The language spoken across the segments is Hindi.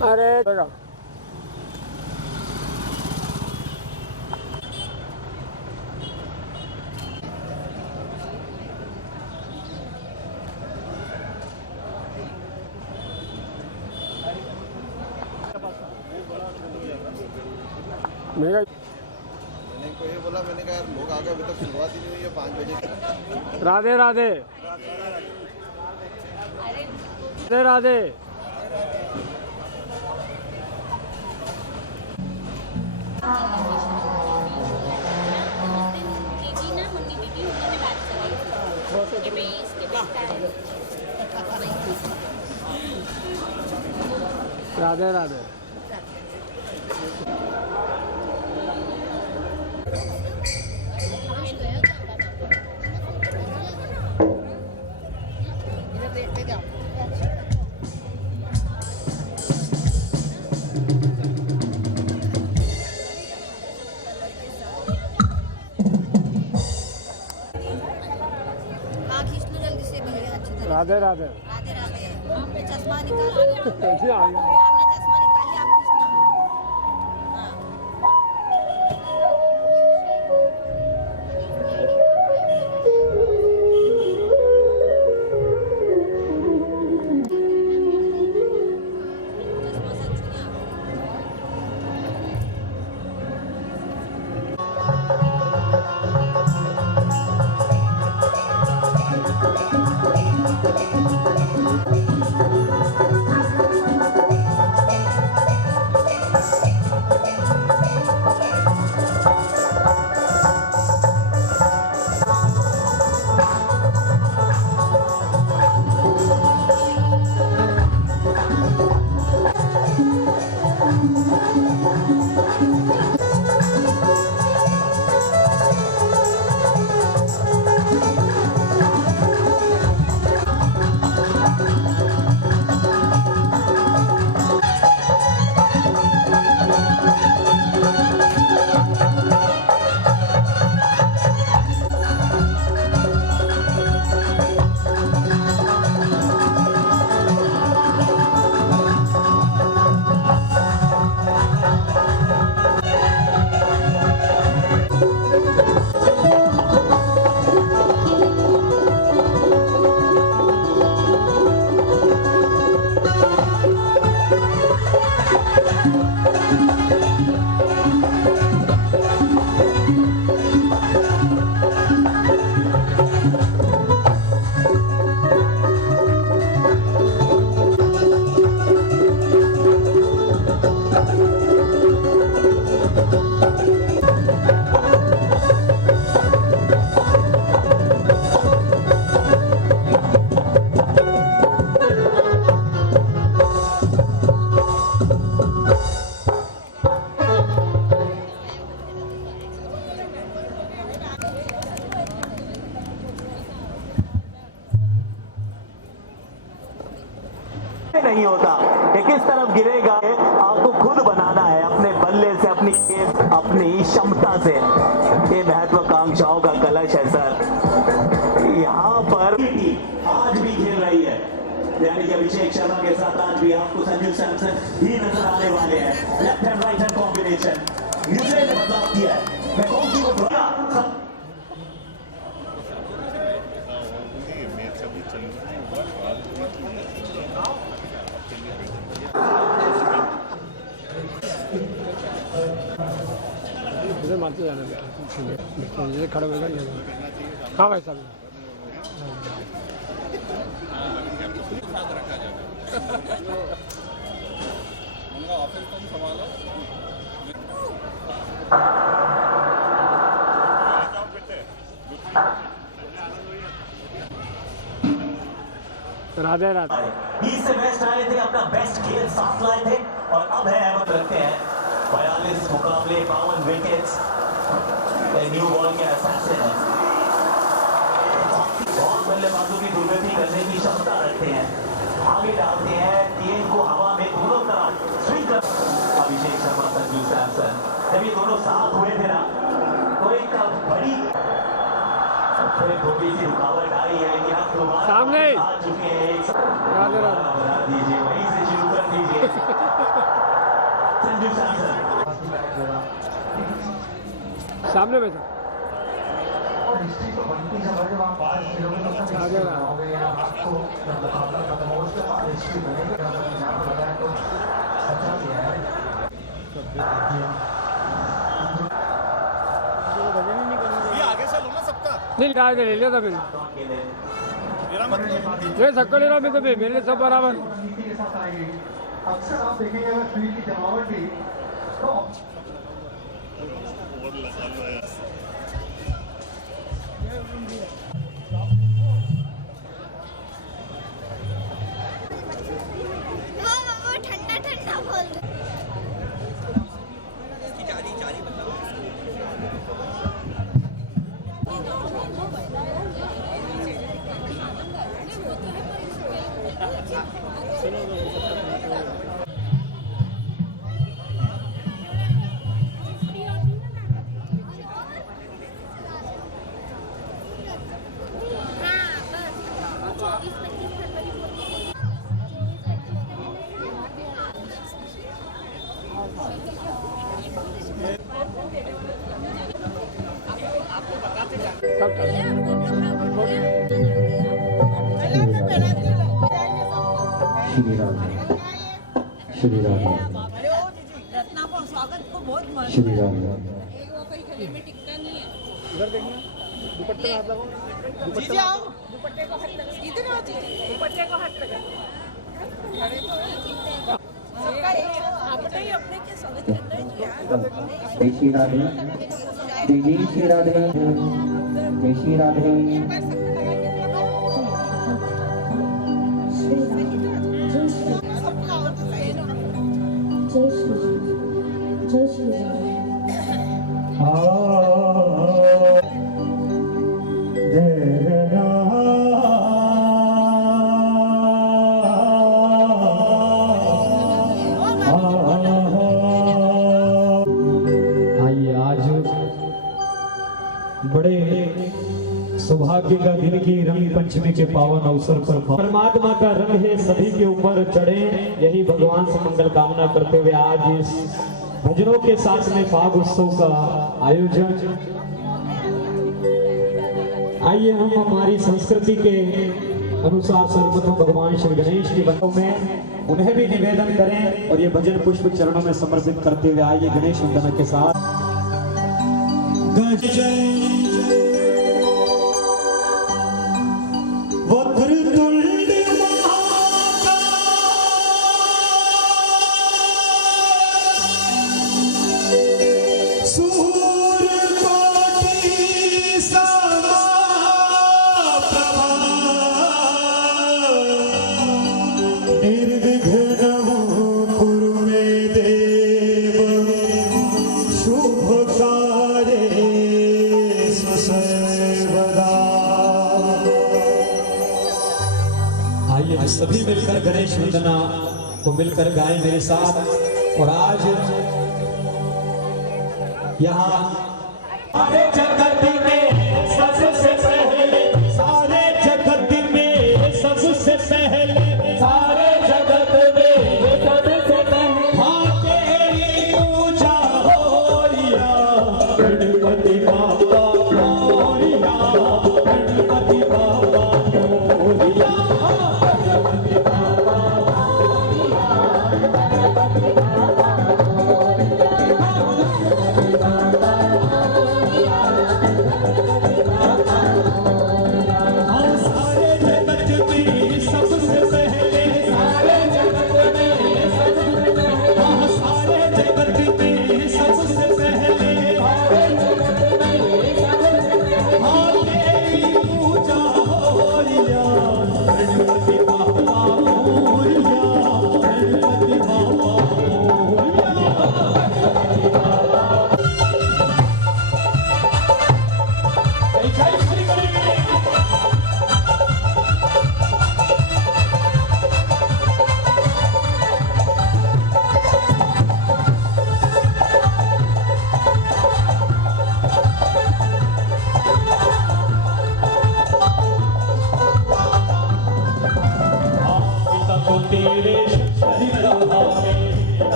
अरे जगह मेरा मैंने इनको ये बोला, मैंने कहा यार लोग आ गए, अभी तक शुरुआत ही नहीं हुई है 5 बजे की। राधे राधे राधे राधे। दीदी ना मुन्नी दीदी उन्होंने बात कराई कि भाई इसके बेटा है। राधे राधे। हाँ खींच लो जल्दी से भैया, अच्छी तरह। राधे राधे। राधे राधे। आपने चश्मा निकाला, जी आ गया। आपने चश्मा निकालिए, आप खींचना। हाँ। चश्मा से अच्छी नहीं आ रही। नहीं होता ये किस तरफ गिरेगा, आपको खुद बनाना है अपने बल्ले से, अपनी क्षमता से। ये महत्वाकांक्षाओं का कलश है सर। यहाँ पर आज भी खेल रही है, यानी कि अभिषेक शर्मा के साथ आज भी आपको संजू सैमसन ही नजर आने वाले हैं। Left and right hand combination New Zealand ने बदलाव किया है। मैं कौन सी को इधर मारते जाना बेटा, ये खड़ा होगा। हाँ भाई साहब। ऑफिस तुम संभालो। राधे राधे। से बेस्ट आए थे, अपना बेस्ट खेल साथ लाए थे और अब है अहमद रखते हैं 42 मुकाबले 52 विकेट्स। न्यू बॉल के असैसिन है, बहुत बल्लेबाजों की दुर्गति करने की क्षमता रखते हैं, आगे डालते हैं गेंद को हवा में दोनों तरफ स्विंग कर। अभिषेक शर्मा संजू सैमसन जब ये दोनों साथ हुए थे ना, तो एक बड़ी छोटी सी रुकावट आई है, लेकिन अब दोबारा सामने आ चुके हैं। राधे राधे। बना दीजिए, वहीं से शुरू कर कीजिए संजू शासन। सामने बैठा आ गया। ये आगे से लो ना सबका, नहीं कहा ले लिया था मैंने, मेरा मतलब ये धक्का ले रहा मैं तो मेरे सब बराबर। अक्सर आप देखेंगे अगर फील्ड की जमावट भी तो वो ठंडा ठंडा बोल रहे। श्री राम श्री राम रत्ना को स्वागत को बहुत मजा। श्री राम वो कोई गले में टिकता नहीं है। इधर देखना, दुपट्टे में हाथ लगाओ, जीजी आओ, दुपट्टे को हाथ लगा, इधर आओ जीजी, दुपट्टे को हाथ लगा। सबका एक अपने ही अपने के स्वागत करना है जी यार। जय श्री राधे जय श्री राधे जय श्री राधे एक बार सबको लगा के सबका और तो सही ना। आइए आज बड़े सौभाग्य का दिन की रंग पंचमी के पावन अवसर पर परमात्मा का रंग है सभी के ऊपर चढ़े, यही भगवान से मंगल कामना करते हुए आज इस भजनों के साथ में फाग उत्सव का आयोजन। आइए हम हमारी संस्कृति के अनुसार सर्वप्रथम भगवान श्री गणेश के बंदों में उन्हें भी निवेदन करें और ये भजन पुष्प चरणों में समर्पित करते हुए आइए गणेश वंदना के साथ। आइए सभी मिलकर गणेश वंदना को मिलकर गाएं मेरे साथ। और आज यहाँ सारे जगत में सबसे पहले, सारे जगत में सबसे पहले, सारे जगत में सबसे पहले हाँ तेरी पूजा हो रिया गणपति बाबा हो रिया गणपति बाबा हो रिया।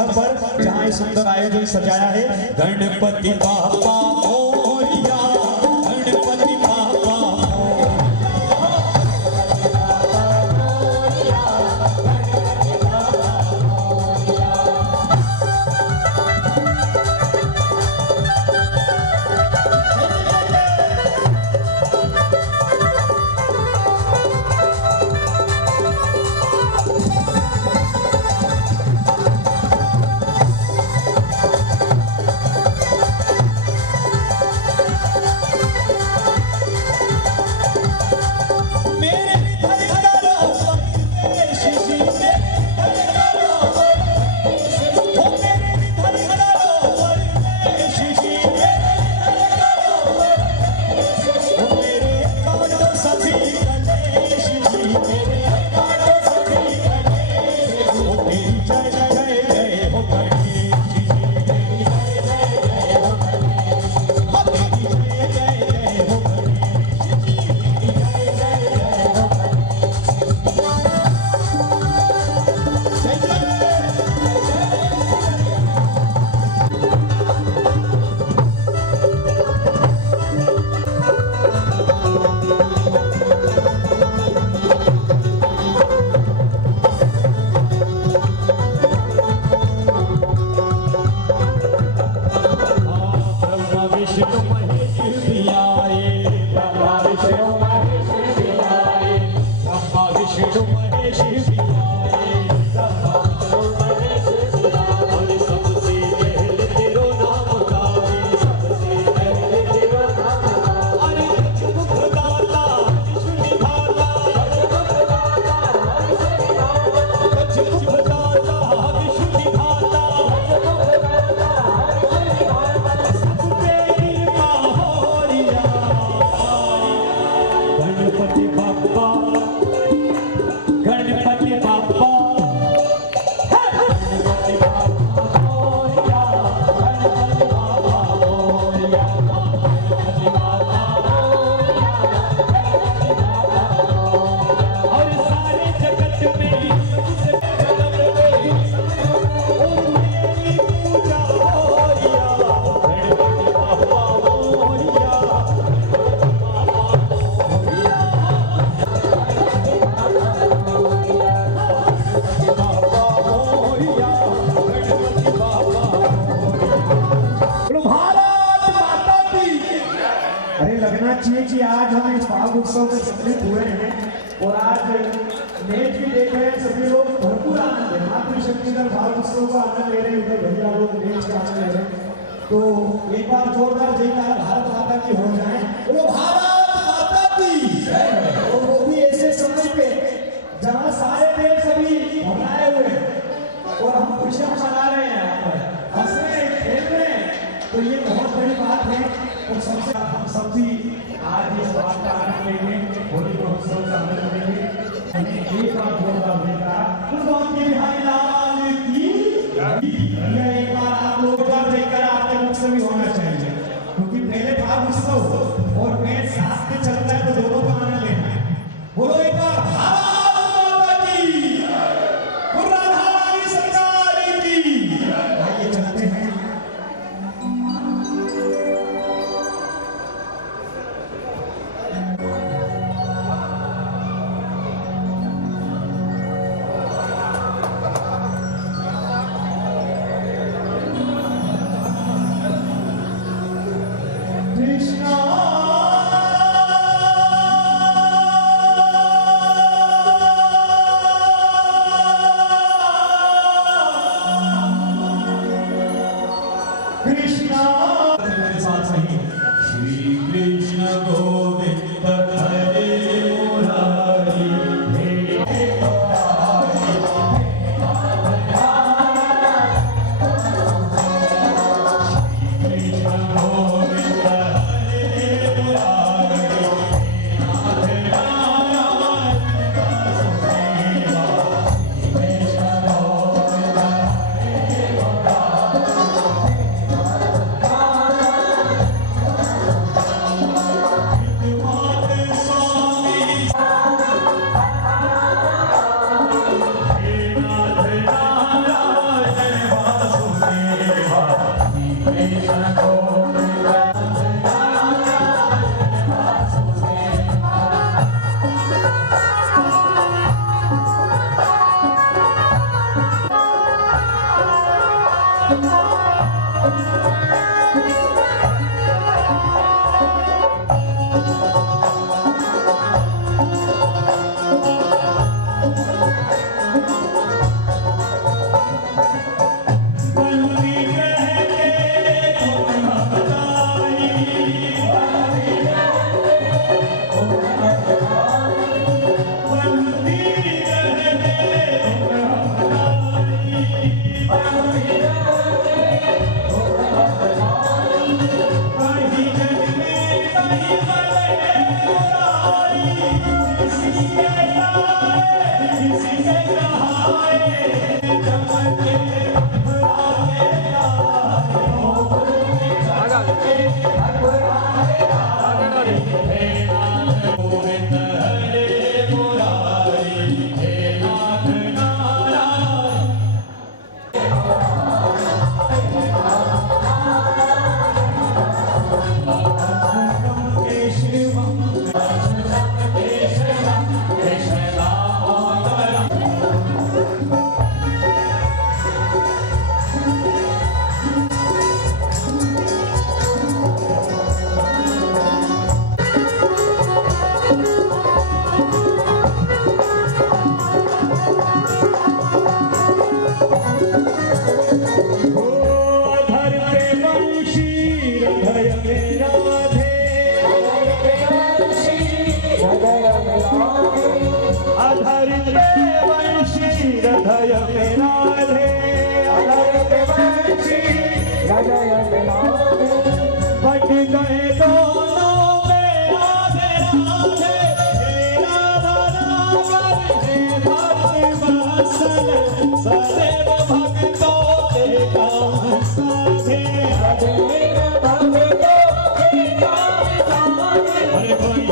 जगह पर जहाँ ये सुंदर आयोजन सजाया है। गणपति बाप्पा मोरिया, गणपति बाप्पा चाहिए कि आज हम इस फाग उत्सव में सम्मिलित हुए हैं और आज मैच भी देख रहे हैं सभी लोग, भरपूर आनंद है। मातृशक्ति का फाग उत्सव का आनंद ले रहे हैं, उधर भैया लोग मैच का आनंद ले रहे हैं। तो एक बार जोरदार जयकार भारत माता की हो जाए, बोलो भारत माता की। और वो भी ऐसे समय पे जहाँ सारे देश अभी घबराए हुए और हम खुशियाँ मना रहे हैं, यहाँ पर हंस रहे हैं, खेल रहे हैं, तो ये बहुत बड़ी बात है। और सबसे हम सभी आज इस बात का आनंद लेंगे, होली महोत्सव का आनंद लेंगे। एक बार जोरदार देकर बिहारी लाल की एक बार आप लोग देकर आपके मुख से भी होना चाहिए, क्योंकि पहले फाग उत्सव और मैच साथ में चलता है तो दोनों का आनंद लेना है। बोलो एक बार भारत माता की, राधा रानी सरकार की। आइए चलते हैं।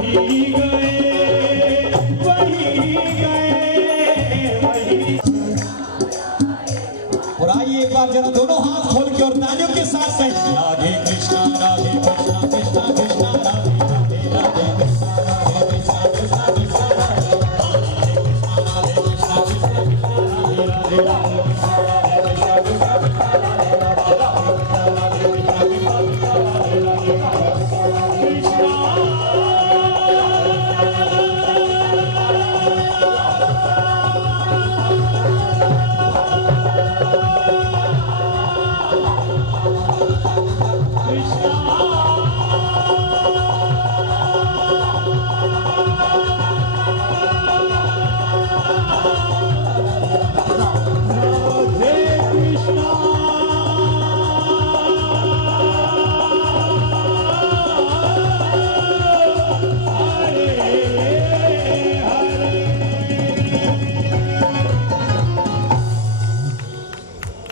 और आइए एक बार जरा दोनों हाथ खोल के और तालियों के साथ कहें राधे कृष्णा कृष्णा कृष्णा राधे राधे राधे कृष्णा राधे कृष्णा कृष्णा राधे राधे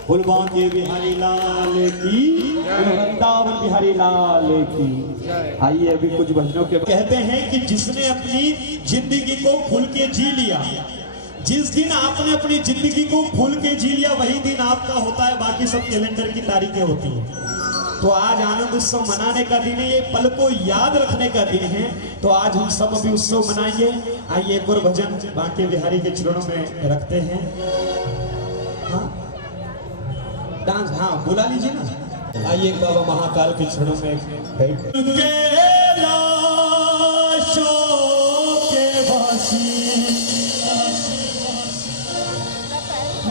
फुलबान के बिहारी लाल की, वृंदावन बिहारी लाल की। आइए अभी कुछ भजनों के कहते हैं कि जिसने अपनी जिंदगी को खुल के जी लिया, जिस दिन आपने अपनी जिंदगी को खुल के जी लिया वही दिन आपका होता है, बाकी सब कैलेंडर की तारीखें होती हैं। तो आज आनंद उत्सव मनाने का दिन है, ये पल को याद रखने का दिन है, तो आज हम सब अभी उत्सव मनाएंगे। आइए एक और भजन बांके बिहारी के चरणों में रखते हैं। हाँ डांस, हाँ बुला लीजिए ना। आइए बाबा महाकाल के चरणों में बैठ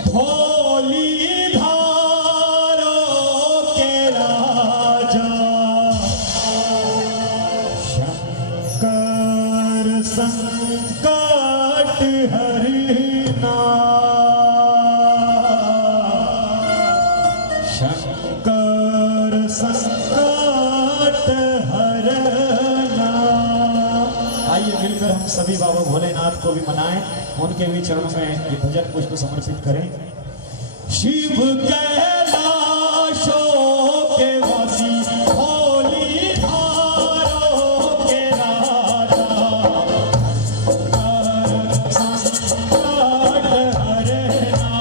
भोली धारों के राजा शंकर संकट हरना, शंकर संकट हरना। आइए मिलकर हम सभी बाबा भोलेनाथ को भी मनाएं, उनके भी चरणों में ये भजन पुष्प समर्पित करें। शिव कैलाशों के वासी भोली धारों के राजा संकट हरना।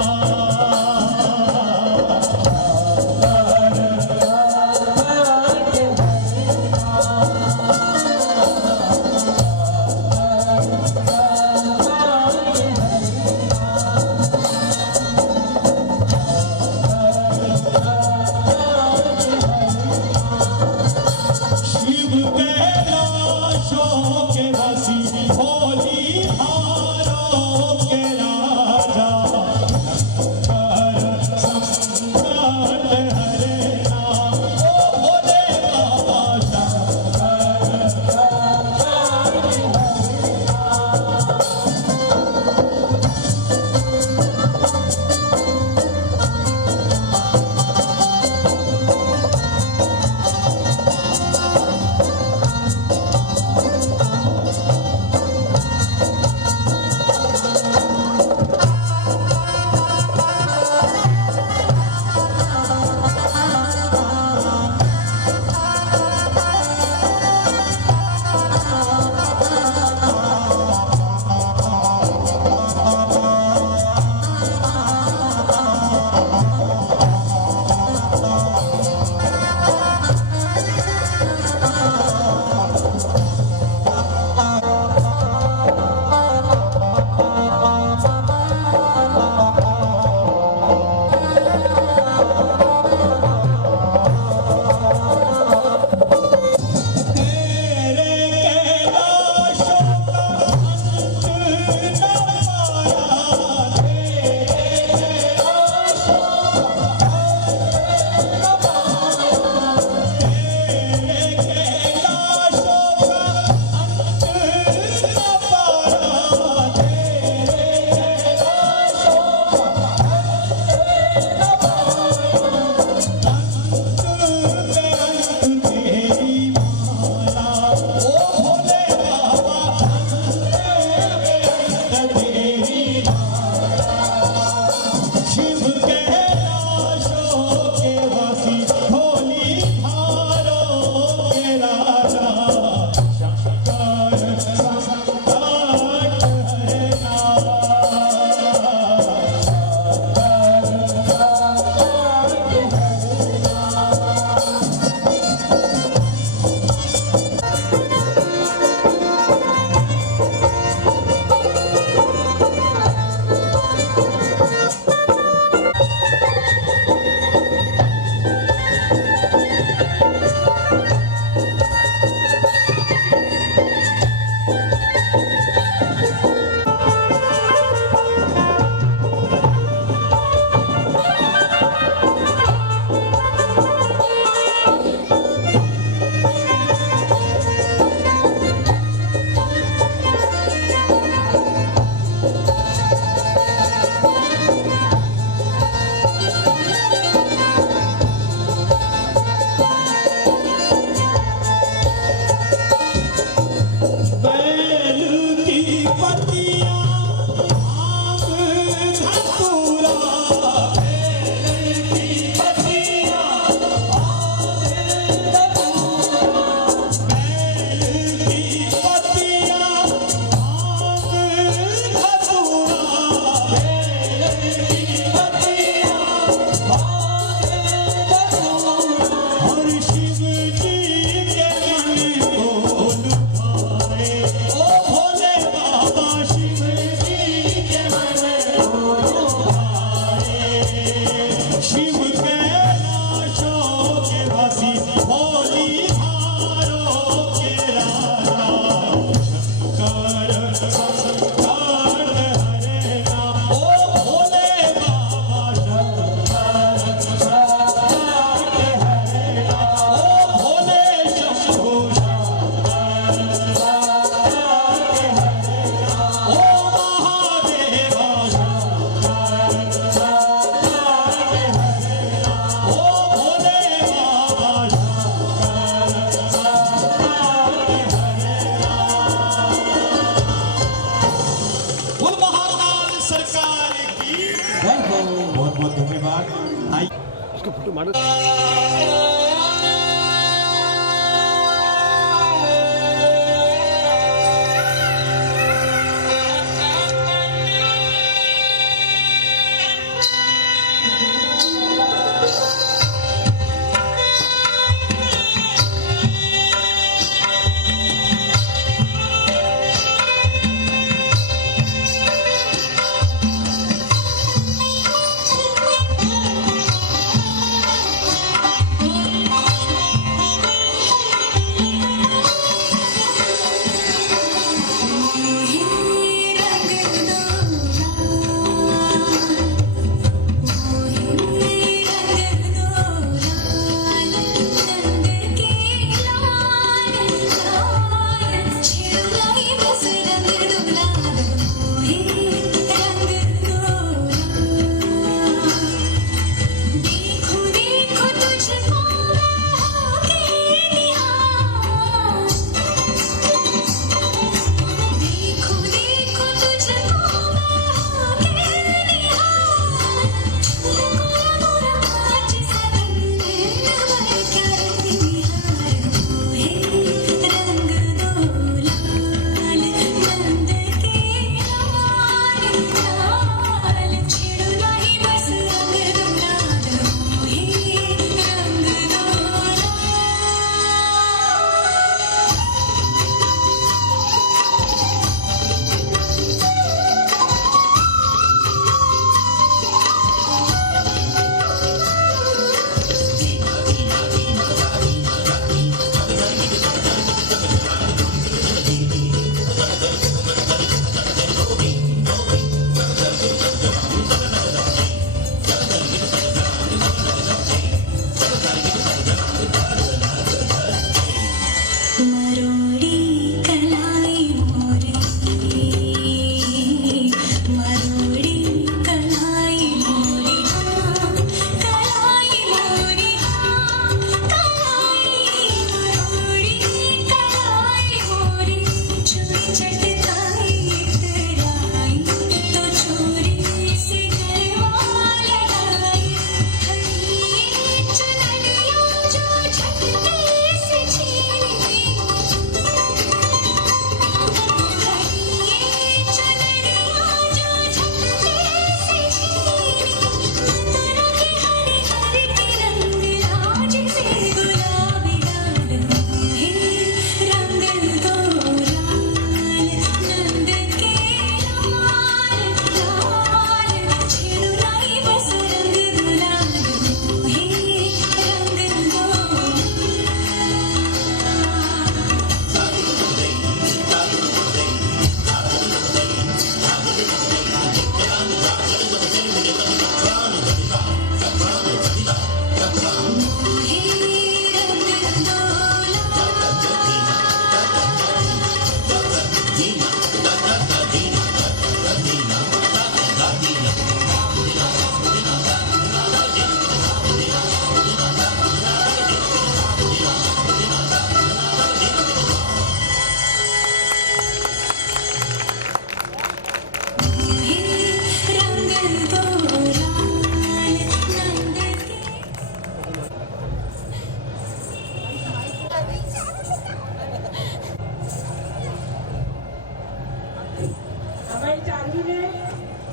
उसको फोटो मारो।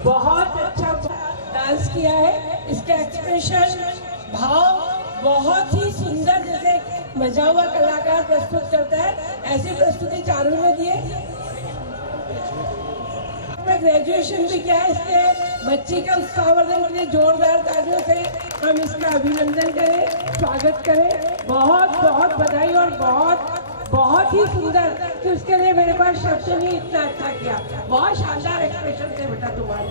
बहुत अच्छा डांस किया है। इसका एक्सप्रेशन, भाव बहुत ही सुंदर, जैसे मजा हुआ कलाकार प्रस्तुत करता है ऐसी प्रस्तुति चारू ने दी है। ग्रेजुएशन भी किया है। इसके बच्ची का उत्साहवर्धन के लिए जोरदार तालियों से हम इसका अभिनंदन करें, स्वागत करें। बहुत बहुत बधाई और बहुत ही सुंदर, कि उसके लिए मेरे पास शब्द नहीं, इतना अच्छा किया। बहुत शानदार एक्सप्रेशन थे बेटा तुम्हारे।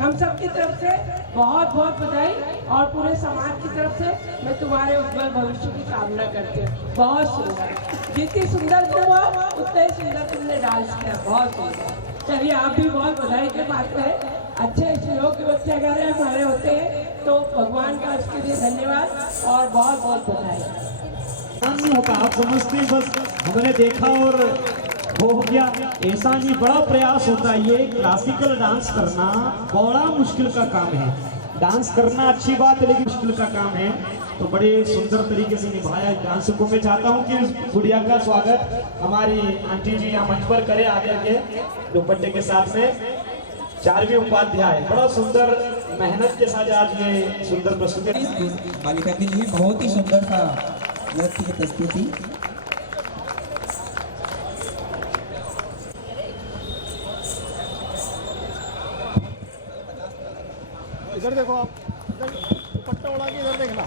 हम सब की तरफ से बहुत बहुत बधाई और पूरे समाज की तरफ से मैं तुम्हारे उज्जवल भविष्य की कामना करती हूँ। बहुत सुंदर, जितनी सुंदर तुम हो उतना ही सुंदर तुमने डांस किया, बहुत सुंदर। चलिए आप भी बहुत बधाई के पात्र हैं। अच्छे लोग के बच्चे अगर हमारे होते हैं तो भगवान का उसके लिए धन्यवाद और बहुत बहुत बधाई। नहीं होता, आप समझते हैं बस हमने देखा और हो गया, ऐसा नहीं। बड़ा प्रयास होता है। ये क्लासिकल डांस करना बड़ा मुश्किल का काम है। डांस करना अच्छी बात है लेकिन मुश्किल का काम है। तो बड़े सुंदर तरीके से निभाया इस डांस को। मैं चाहता हूं कि उस गुड़िया का स्वागत हमारी आंटी जी यहाँ मंच पर करे आकर के दुपट्टे के साथ में। चारवी उपाध्याय बड़ा सुंदर मेहनत के साथ आज ये सुंदर प्रस्तुति। बालिका के लिए बहुत ही सुंदर था नृत्य की प्रस्तुति। इधर देखो आप, दुपट्टा उड़ा के इधर देखना।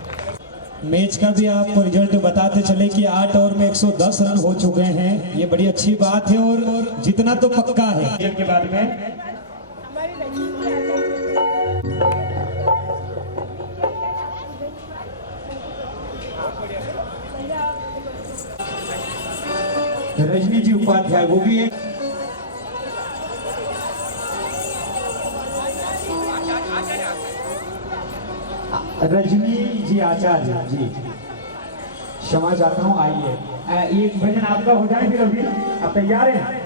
मैच का भी आपको रिजल्ट बताते चले कि 8 ओवर में 110 रन हो चुके हैं। ये बड़ी अच्छी बात है और जितना तो पक्का है। के बाद में रजनी जी उपाध्याय, वो भी एक रजनी जी आचार्य जी, क्षमा चाहता हूँ। आइए एक भजन आपका हो जाए फिर। अभी आप तैयार हैं?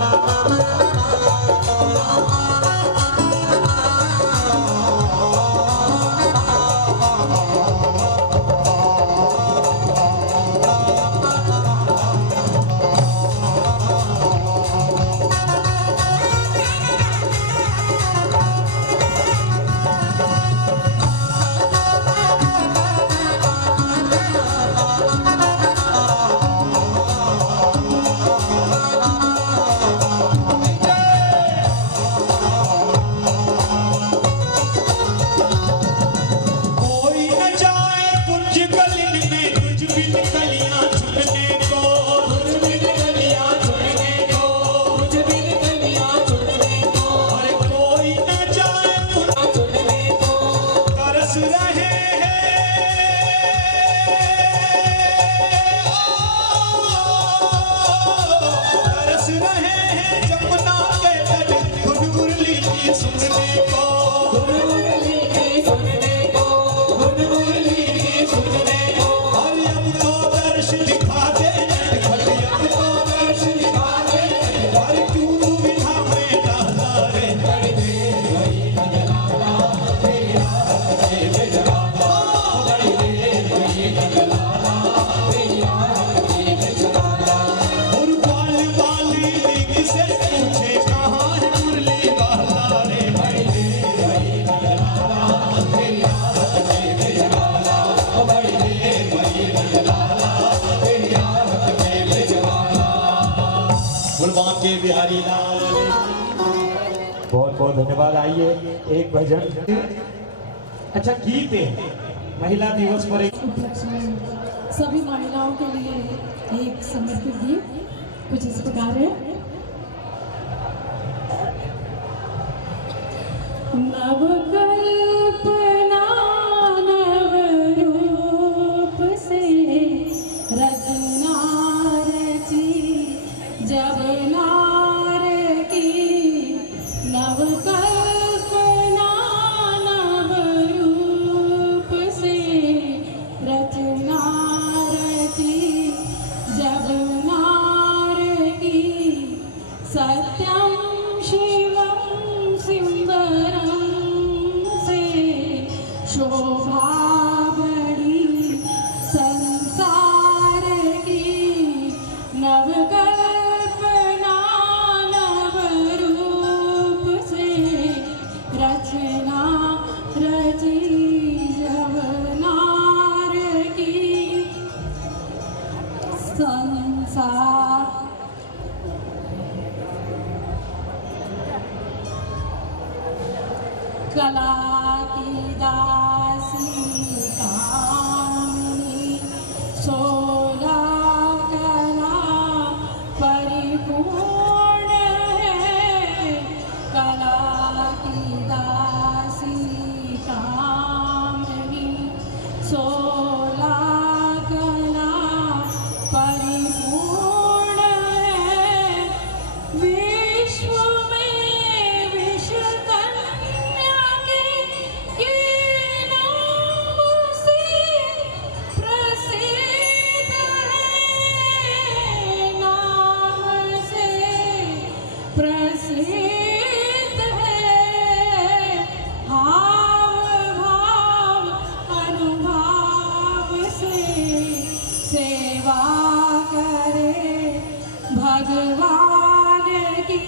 Bye. कोई से पूछे कहाँ है मुरली वाला रे भाई भाई लाला तेरी याद में भिजवाला ओ भाई भाई लाला तेरी याद में भिजवाला गुलबाग के बिहारी लाल। बहुत बहुत धन्यवाद। आइए एक भजन, अच्छा गीत है महिला दिवस पर एक उपलक्ष्य में सभी महिलाओं के लिए एक समर्पित गीत कुछ इस प्रकार है। नवकल्पना नव रूप से रचना रची जब नार की नवकल्पना नव रूप से रचना रची जब नार की सत्यम शिवम सुंदरम से शोभा बड़ी संसार की नवकल्पना नव रूप से रचना रची जब नार की संसार कला की दासी कामिनी 16 कला परिपूर्ण है कला की दासी कामिनी 16 कला परिपूर्ण है विश्व में विश्व कन्या के नाम से प्रसिद्ध है नाम से प्रसिद्ध है हाव भाव अनुभाव से सेवा करे भगवान की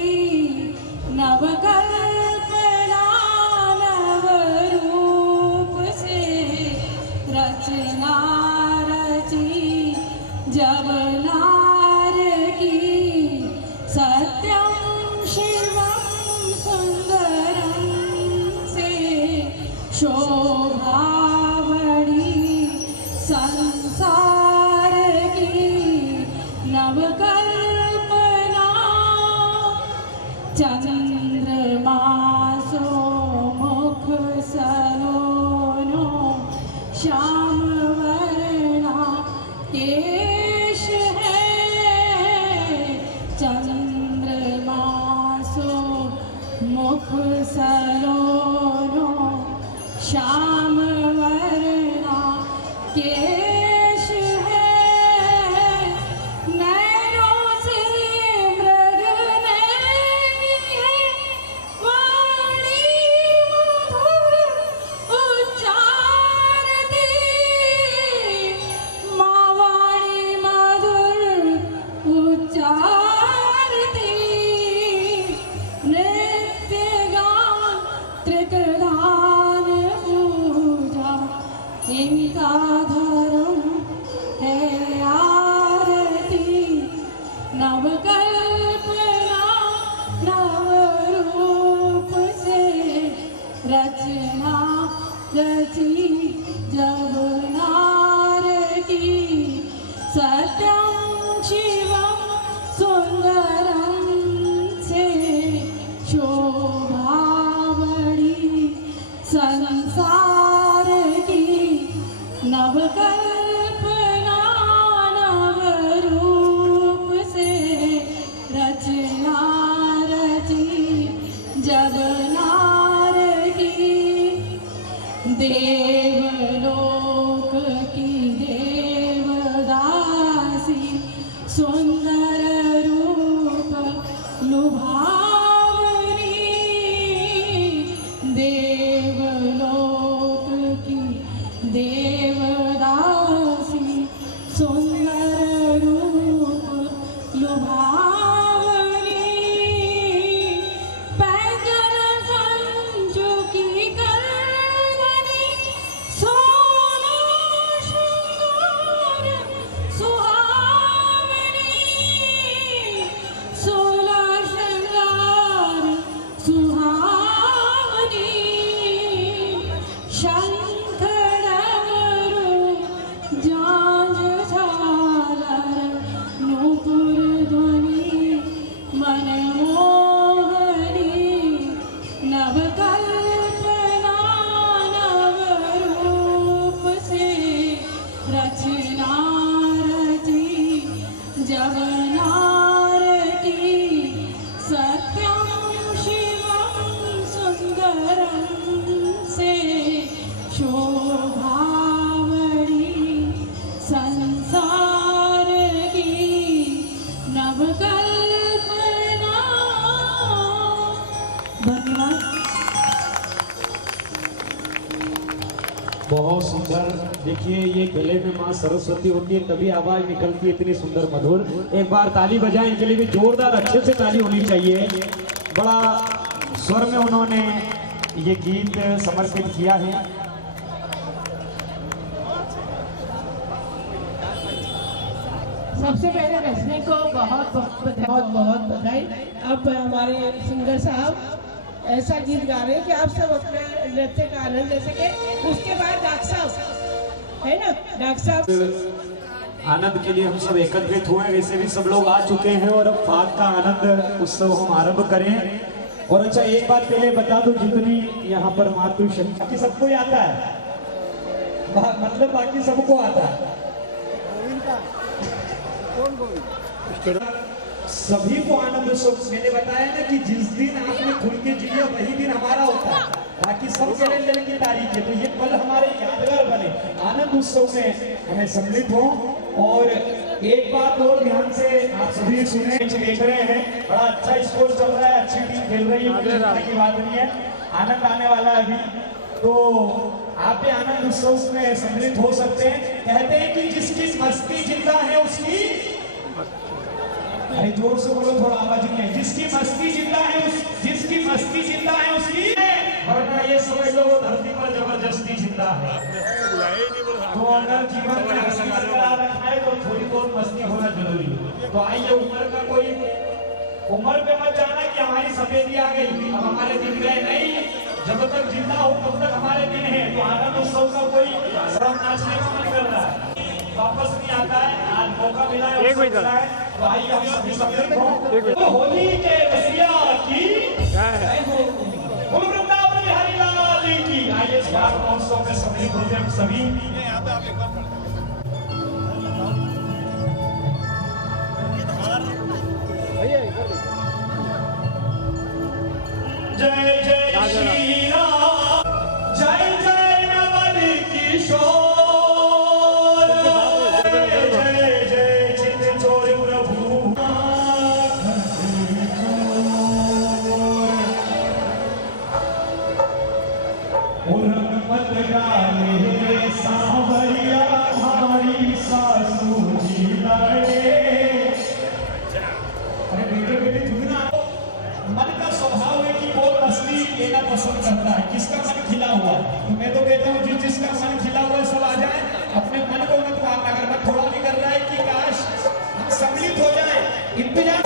नवकल्पना नव रूप से रचना रची जब नार की सत्यम शिवम सुंदरम से शोभा बड़ी संसार की नवकल्पना चंद्रमा सो मुख सलोनो श्याम वर्णा केश है चंद्रमा सो मुख सलोनो श्याम वर्णा केश है नैनों से मृग नैनी है वाणी मधुर उच्चारती माँ वाणी मधुर उच्चारती नृत्य गान त्रिकधान बहुत सुंदर। देखिए ये गले में माँ सरस्वती होती है तभी आवाज निकलती है इतनी सुंदर मधुर। एक बार ताली बजाएं इनके लिए भी जोरदार अच्छे से ताली होनी चाहिए। बड़ा स्वर में उन्होंने ये गीत समर्पित किया है। सबसे पहले रचने को बहुत बहुत बधाई। अब हमारे सिंगर साहब ऐसा गीत गा रहे हैं कि आप सब अपने नृत्य का आनंद ले सके। उसके बाद डॉक्टर साहब है ना, डॉक्टर साहब आनंद के लिए हम सब एकत्रित हुए हैं। वैसे भी सब लोग आ चुके हैं और अब फाग का आनंद उत्सव हम आरंभ करें। और अच्छा एक बात पहले बता दूं, जितनी यहाँ पर मातृशक्ति बाकी सबको ही आता है, मतलब बाकी सबको आता है, सभी को आनंद उत्सव। मैंने बताया ना कि जिस दिन आपने खुल के जिया वही दिन हमारा होता है, बाकी सब कैलेंडर की तारीख है। तो ये पल हमारे यादगार बने, आनंद उत्सव में हमें सम्मिलित हो। और एक बात और ध्यान से आप सभी सुने, देख रहे हैं बड़ा अच्छा स्कोर चल रहा है, अच्छी टीम खेल रही है, की बात नहीं है, आनंद आने वाला है अभी। तो आप भी आनंद उत्सव में सम्मिलित हो सकते हैं। कहते हैं कि जिसकी मस्ती जिंदा है उसकी, अरे जोर से बोलो, थोड़ा आवाज नहीं है। जिसकी मस्ती जिंदा है जिसकी मस्ती जिंदा है उसकी, वरना ये समझ लो वो धरती पर जबरदस्ती जिंदा है। तो अगर जीवन में हंसी बरकरार रखना है तो थोड़ी बहुत मस्ती होना जरूरी है। तो आइए, उम्र का कोई उम्र पे मत जाना कि हमारी सफेदी आ गई अब हमारे दिन गए, नहीं। जब तक जिंदा हो तब तक हमारे दिन है। तो आनंद उत्सव का कोई श्रम नाचने का मन कर रहा है, वापस नहीं आता है, आज मौका मिला है, तो आइए हम सभी सम्मिलित हों। तो होली के रसिया की वृंदावन बिहारी लाल की। आइए इस बार महोत्सव में सम्मिलित होते हम सभी। जय जय श्री राम, जय जय नवल किशोर, सावरिया हमारी सासू जी लड़े। अरे बेटे बेटे ना, मन का स्वभाव है कि वो मस्ती लेना पसंद करता है। किसका मन खिला हुआ है? तो मैं तो कहता हूँ जिसका मन खिला हुआ है सब आ जाए, अपने मन को मत मारना। अगर मन थोड़ा भी कर रहा है कि काश हम सम्मिलित हो जाए, इंतजार।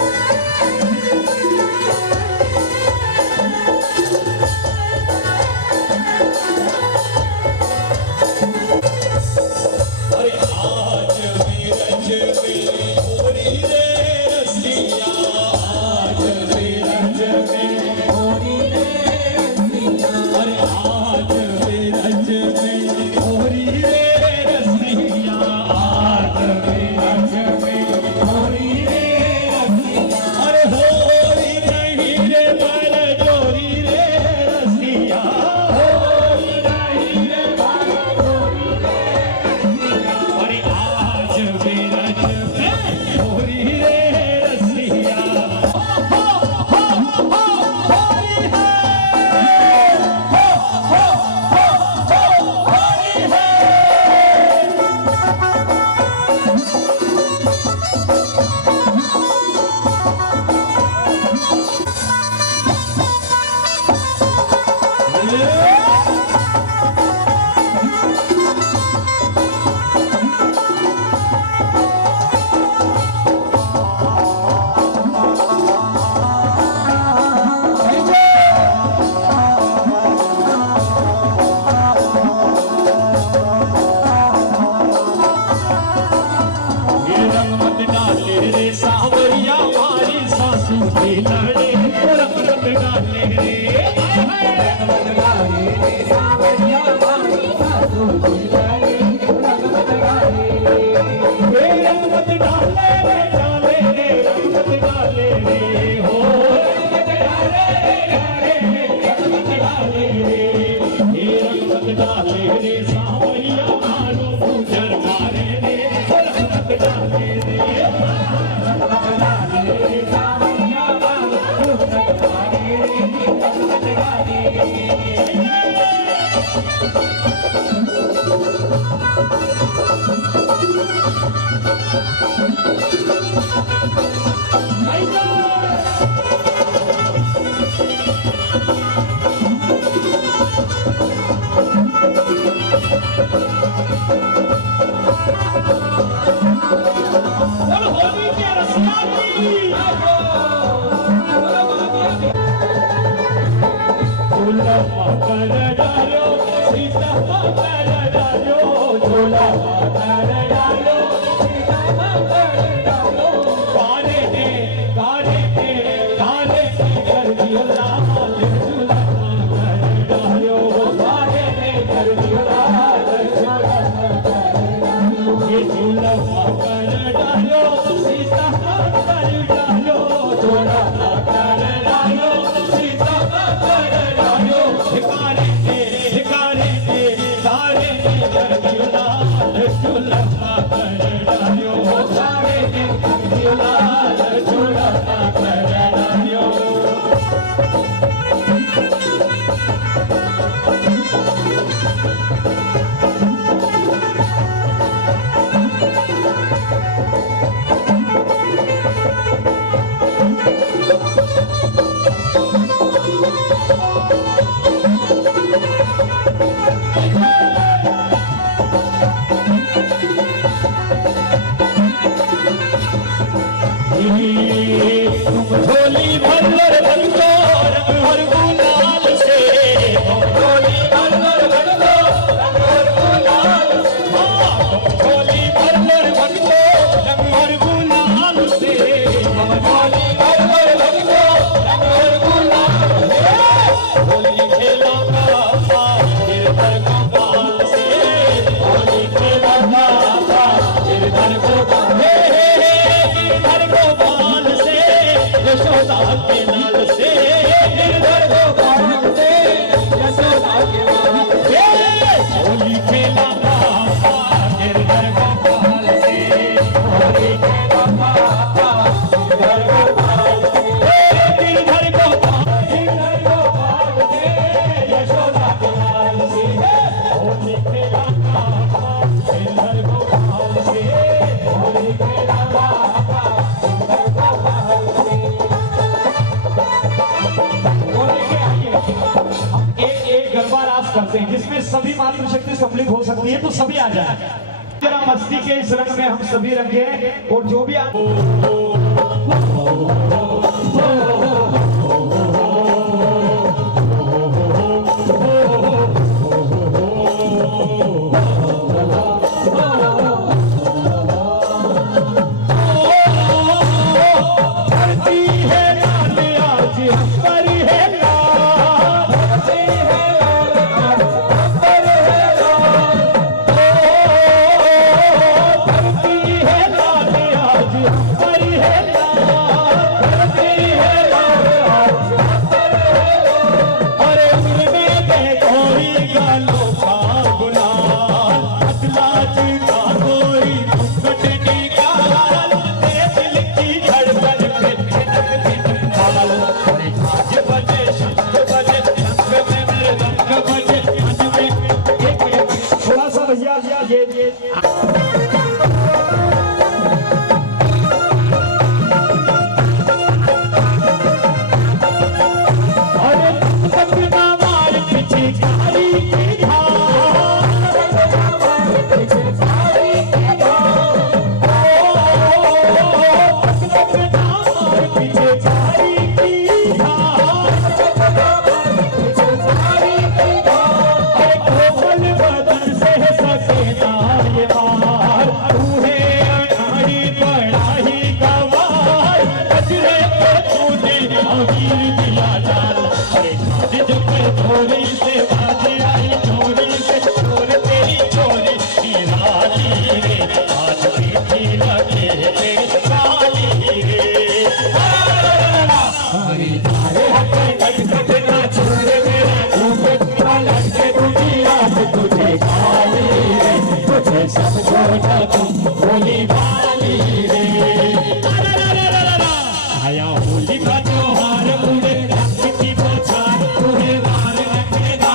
Thank you. झूला कर डालो सीता कर डालो झूला कर डालो सीता कर डालो कारे ने कर दियो लाल झूला कर डालो कारे ने कर दियो लाल झूला ये झूला कर डालो सीता कर डालो झूला कर डालो सीता कर डालो कारे ने कर दियो लाल झूला कर डालो कारे ने कर दियो लाल झूला कर डालो तुम झोली भर भर भगतो रंग भर गुलाल से तुम झोली भर भर भगतो रंग भर गुलाल तुम झोली भर भर भगतो रंग भर गुलाल से तुम झोली भर भर भगतो रंग भर गुलाल होली खेला बाबा गिरधर गोपाल से होली खेला बाबा गिरधर गोपाल गिरधर गोपाल से यशोदा के लाल से गिरधर गोपाल से यशोदा के लाल से होली खेला बाबा गिरधर गोपाल से होली खेला बाबा गिरधर गोपाल से गिरधर गोपाल से यशोदा के लाल से होली खेला बाबा गिरधर गोपाल से होली खेला बाबा गिरधर गोपाल से एक गरबा रास करते हैं जिसमें सभी मातृशक्ति सम्मिलित हो सकती है तो सभी आ जाए जरा मस्ती के इस रंग में हम सभी रंगे और जो भी धरती है लाल आज हम पर है लाल धरती है लाल आज हम पर है लाल धरती है लाल आज हम पर है लाल धरती है लाल आज हम पर है लाल अरे उनमें कोई गालों का गुलाल अतलाज का कोई मुकटनी का दिल की धड़कन पे ताल अरे आज बजे शंख बजे शंख में मृदंग बजे मन में एक थोड़ा सा भैया ये अरे सपना मार पीछे कारी की धार सपना मार पीछे कारी की धार सपना मार पीछे कारी की धार सपना मार पीछे कारी की धार अरे कोमल बदन से सकेना ये मार तूहे अनाड़ी बड़ा ही गवार गजरे पे तूने अमीर दिया जान अरे जो चोरी से बाजी आई चोरी से चोर तेरी चोरी निराली रे आज पीठी लगे रे काली रे हरी तारे हटे कट ना छोड़ मेरा ऊपर पलट के तुझी आज तुझे काली रे तुझे समझो ना तुम भोली भाली रे आया होली का त्योहार मुझे रंग की बौछार तुम्हें वार रखेगा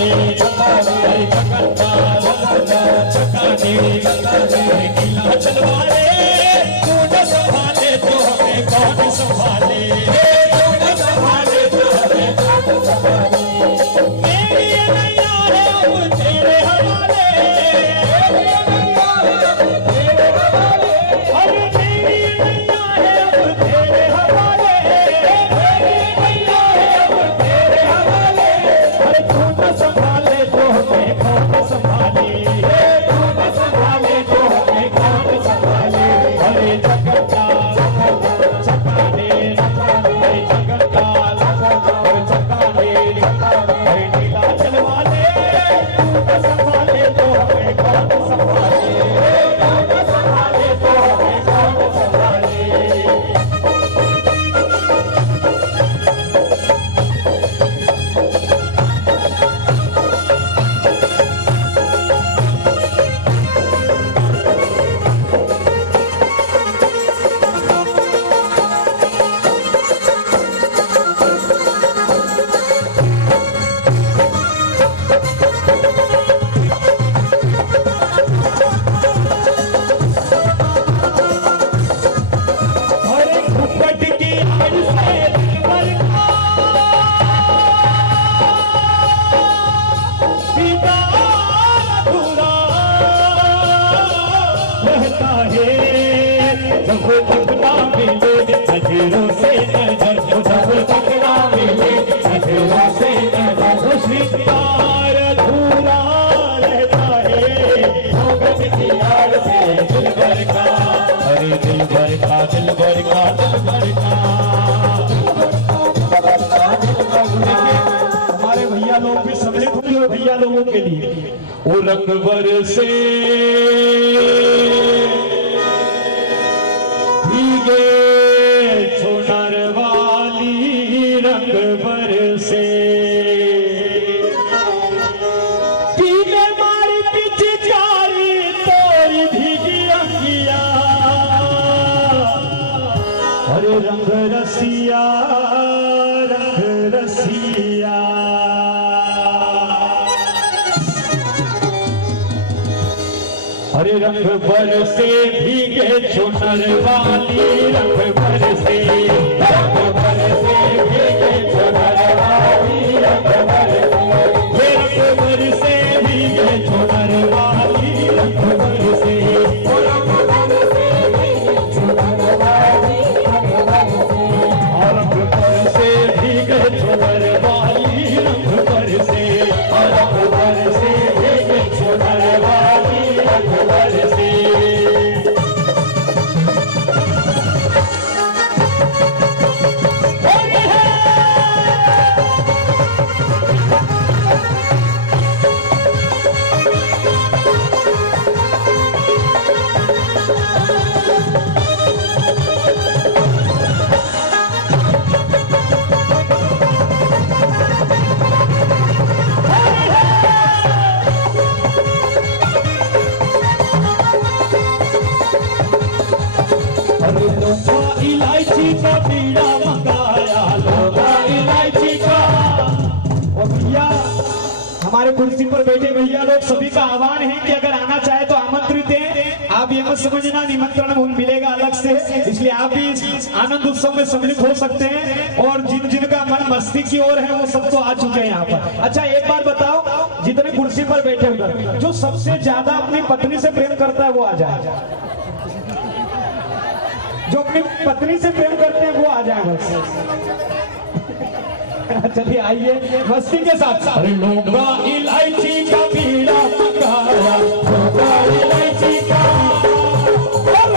संभाले हरे जगन्नाथ चकाने हरे नीलाचल वाले तू न संभाले तो हमें कौन संभाले तू न संभाले तो हमें कौन संभाले मेरी नैया है अब तेरे हवाले अरे मेरी नैया है अब तेरे हवाले संभाले तो हमें कौन संभाले तू न संभाले तो हमें कौन संभाले हरे जगन्नाथ चकाने हरे जगन्नाथ चकाने हरे नीलाचल वाले तू न संभाले तो हमें कौन संभाले तू न संभाले तो हमें कौन संभाले हमारे भैया लोग भी सम्मिलित होंगे भैया लोगों के लिए वो रंग बरसे भीगे चुनर वाली रंग बरसे पीले मारी पिचकारी तोरी भीगी अंगिया अरे रंग रसिया हरे रंग बरसे भीगे चुनर वाली रंग बरसे भीगे चुनर वाली रंग बरसे रंग बरसे भीगे चुनर वाली रंग बरसे रंग बरसे भीगे चुनर वाली रंग बरसे रंग बरसे भीगे चुनर वाली रंग बरसे रंग बरसे भीगे चुनर वाली रंग बरसे इलायची का बीड़ा मंगाया लोगा इलायची का और भैया हमारे कुर्सी पर बैठे भैया लोग सभी का आह्वान है कि अगर आना चाहे तो आमंत्रित है। आप ये मत समझना निमंत्रण मिलेगा अलग से, इसलिए आप भी इस आनंद उत्सव में सम्मिलित हो सकते हैं। और जिन जिनका मन मस्ती की ओर है वो सब तो आ चुके हैं यहाँ पर। अच्छा एक बात बताओ, जितने कुर्सी पर बैठे उधर जो सबसे ज्यादा अपनी पत्नी से प्रेम करता है वो आ जाए, जो अपनी पत्नी से प्रेम करते हैं वो आ जाए बस। चलिए आइए मस्ती के साथ। अरे लोगा इलायची का बीड़ा मंगाया, लोगा इलायची का,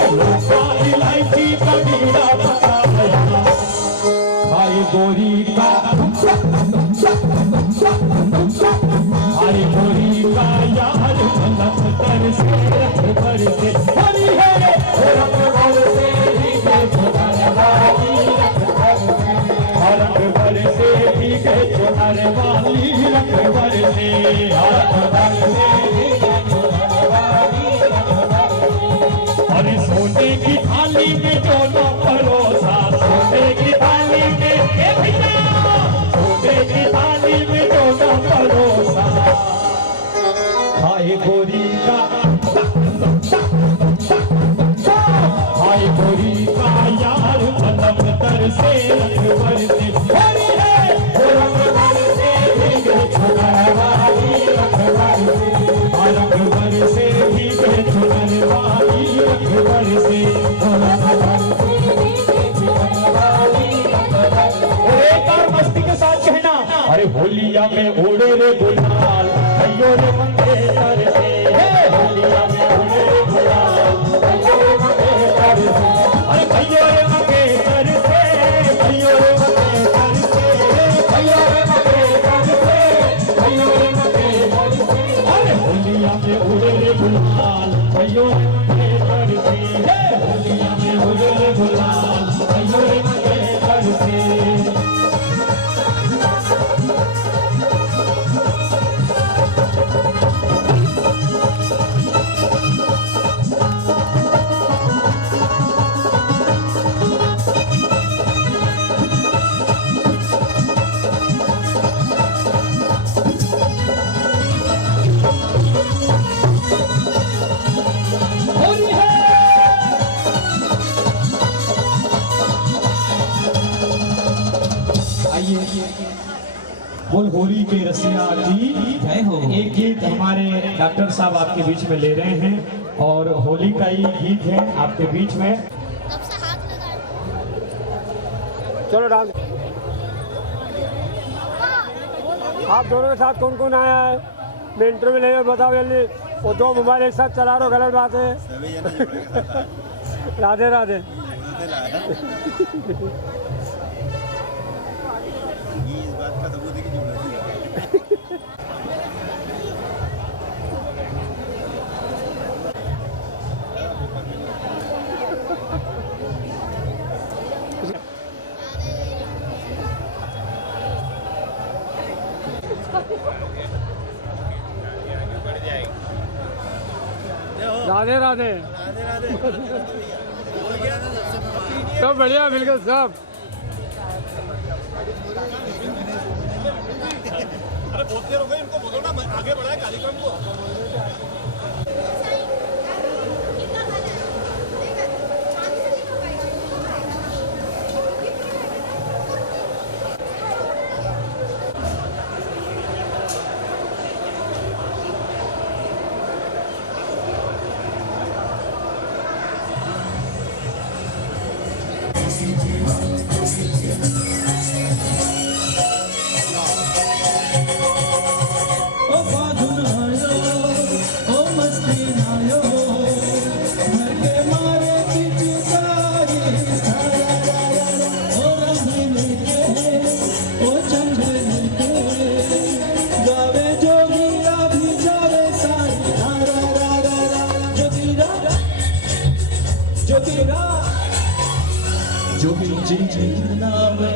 लोगा इलायची का बीड़ा मंगाया, भाई गोरी का, भाई गोरी का यार झलक तर से रख भर से हरी है रंग भर से रंग भर से भीगे चुनर वाली रंग भर से अरे सोने की थाली में दोनों परोसा, सोने की थाली में सोने बरसे रंग बरसे होली है रंग बरसे भीगे चुनरवाली रंग बरसे भीगे चुनरवाली रंग बरसे एक और मस्ती के साथ कहना अरे होलिया में उड़े रे गुलाल अयो रे मंगेतर से होलिया में उड़े रे गुलाल अयो रे मंगेतर से अरे अयो रे मंगेतर से अयो रे मंगेतर से अयो रे मंगेतर से अयो रे मंगेतर से अरे होलिया में उड़े रे गुलाल अयो रे मंगेतर से होलिया में उड़े रे गुलाल अयो रे मंगेतर से बोल होली के रसिया की जय हो। एक गीत हमारे डॉक्टर साहब आपके बीच में ले रहे हैं और होली का ही गीत है आपके बीच में। चलो डांस। आप दोनों के साथ कौन कौन आया है मैं इंटरव्यू ले बताओ जल्दी। वो दो मोबाइल एक साथ चला रहे हो गलत बात है। राधे राधे। राधे राधे। सब बढ़िया बिल्कुल सब। अरे बहुत देर हो गई इनको बोलो ना आगे बढ़ाए कार्यक्रम को। जो भी नावे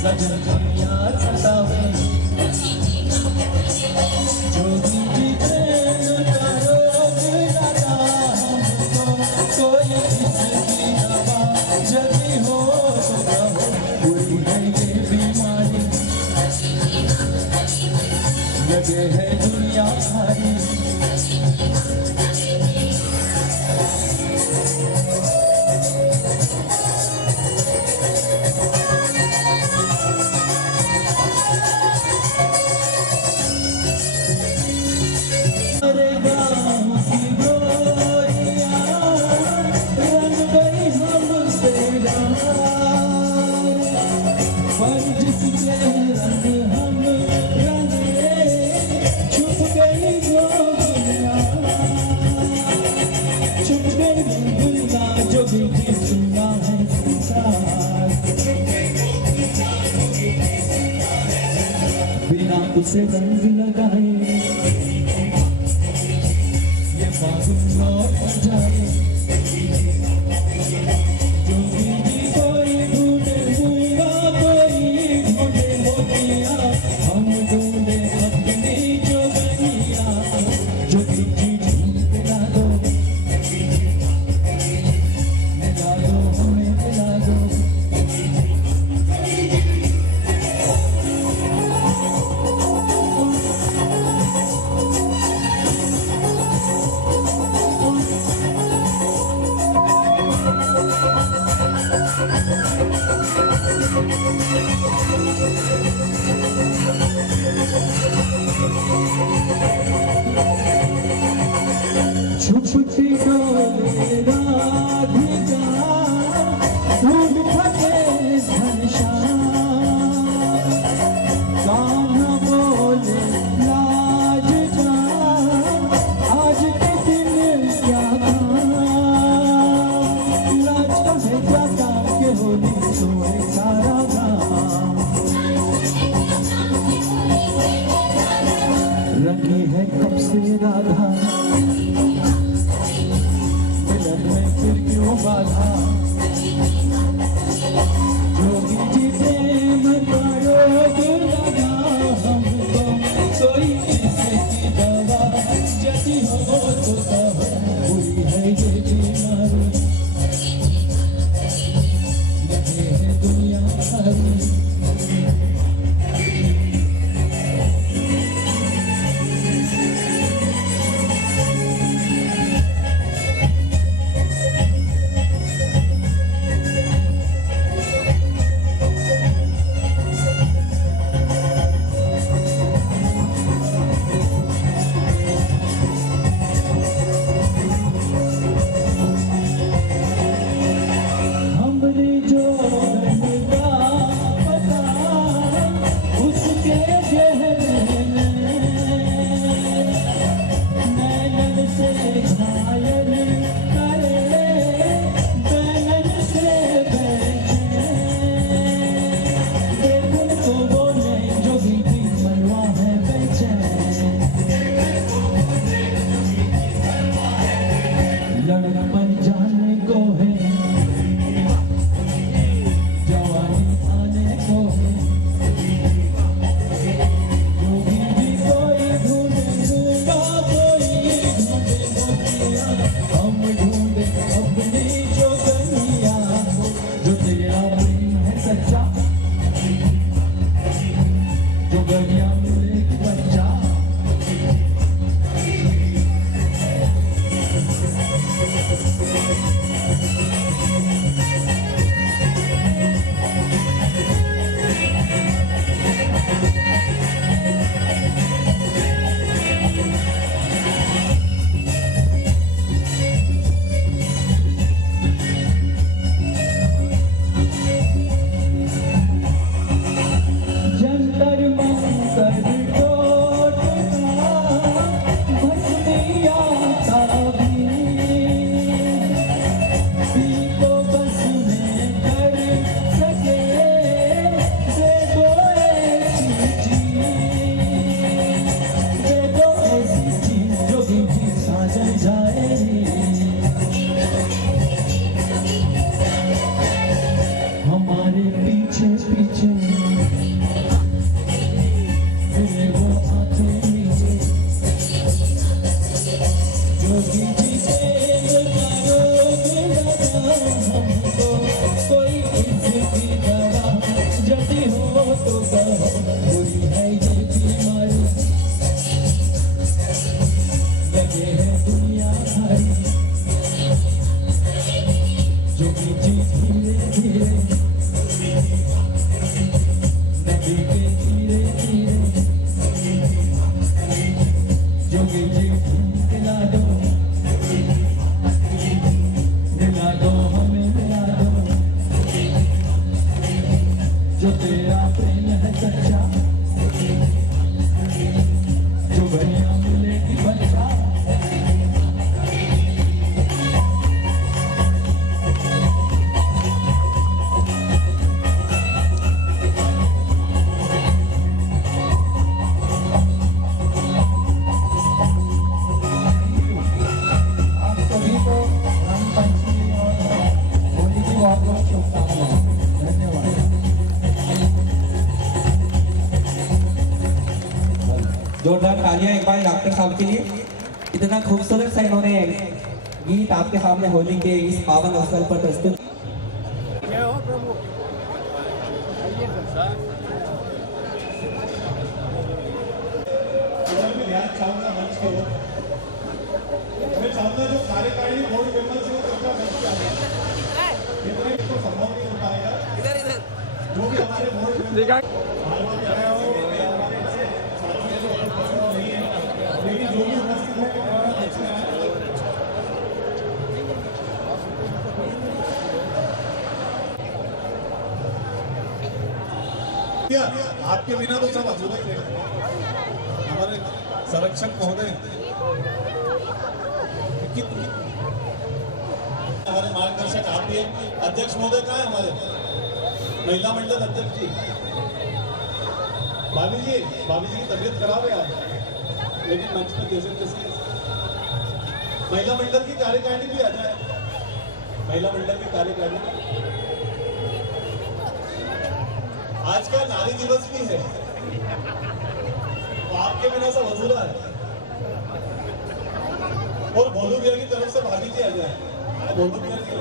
सजन याद सतावे जो भी कोई इसकी दवा जल्दी हो कोई है ये बीमारी लगे है दुनिया सारी। बिना उसे रंग लगाए ये फागुन लौट जाए। जो भी कोई ढूंढे हुआ कोई ढूंढे मोतिया हम ढूंढे अपनी जो बनिया जो तुझी मिला दो हमें मिला दो। छुपती डोले राधिका ढूंढ फटे घनश्याम गाना बोले लाज जा आज के दिन क्या काम लाज का है क्या काम के होली सोए सारा गाँव रंगी है कब से राधा मिलन में फिर क्यों बाधा जोगी जी प्रेम का रोग लगा हमको कोई इसकी दवा जदी हो तो कहो बुरी है ये बीमारी लगे है दुनिया सारी हमने जो रंगा पता उसके गहरे नैनन से घायल करे बैनन से बैठे देखन को बोले जो भी मनवा है बेचैन लड़कपन जाने को है जवानी आने को है योगी भी कोई ढूंढेगा कोई ढूंढे मोतिया हम ढूंढे अपनी जोगनिया जो तेरा प्रेम है सच्चा जोगनिया मिलेगी बच्चा जंतर मंतर टोटका भस्मिया ताबी पीको बस में कर सके दे दो ऐसी चीज जो भी साजन जाए हमारे पीछे पीछे फिरे वो आंखें नीचे जोगी जी प्रेम का रोग लगा हमको कोई इसकी दवा जदी हो तो कहो बुरी है ये बीमारी लगे है दुनिया सारी जोगी जी धीरे धीरे नदी के धीरे धीरे जोगी जी दिला दो हमें दिला दो जो तेरा प्रेम है सच्चा जो बढ़िया मिलेगी बच्चा आप सभी को रंग पंचमी और होली की बहुत बहुत शुभकामनाएं। धन्यवाद। जोरदार तालियां एक बार डॉक्टर साहब के लिए। इतना खूबसूरत सा इन्होंने गीत आपके सामने होली के इस पावन अवसर पर प्रस्तुत ध्यान चाहूंगा मंच को मैं चाहूंगा जो कार्यकारिणी बोर्ड मेंबर्स हैं वो कृपया मंच पे आए दिखा आपके बिना तो सब अधूरा ही रहेगा। हमारे संरक्षक महोदय, हमारे मार्गदर्शक आप भी हैं। अध्यक्ष महोदय कहाँ है हमारे महिला मंडल अध्यक्ष जी? भाभी जी की तबीयत खराब है आज, लेकिन मंच में कैसे कैसे महिला मंडल की कार्यकारिणी भी आ जाए। महिला मंडल की कार्यकारिणी आज का नारी दिवस भी है, तो आपके बिना सब अधूरा है। और भोलू भैया की तरफ से भाभी जी आ जाए। भोलू भैया जी,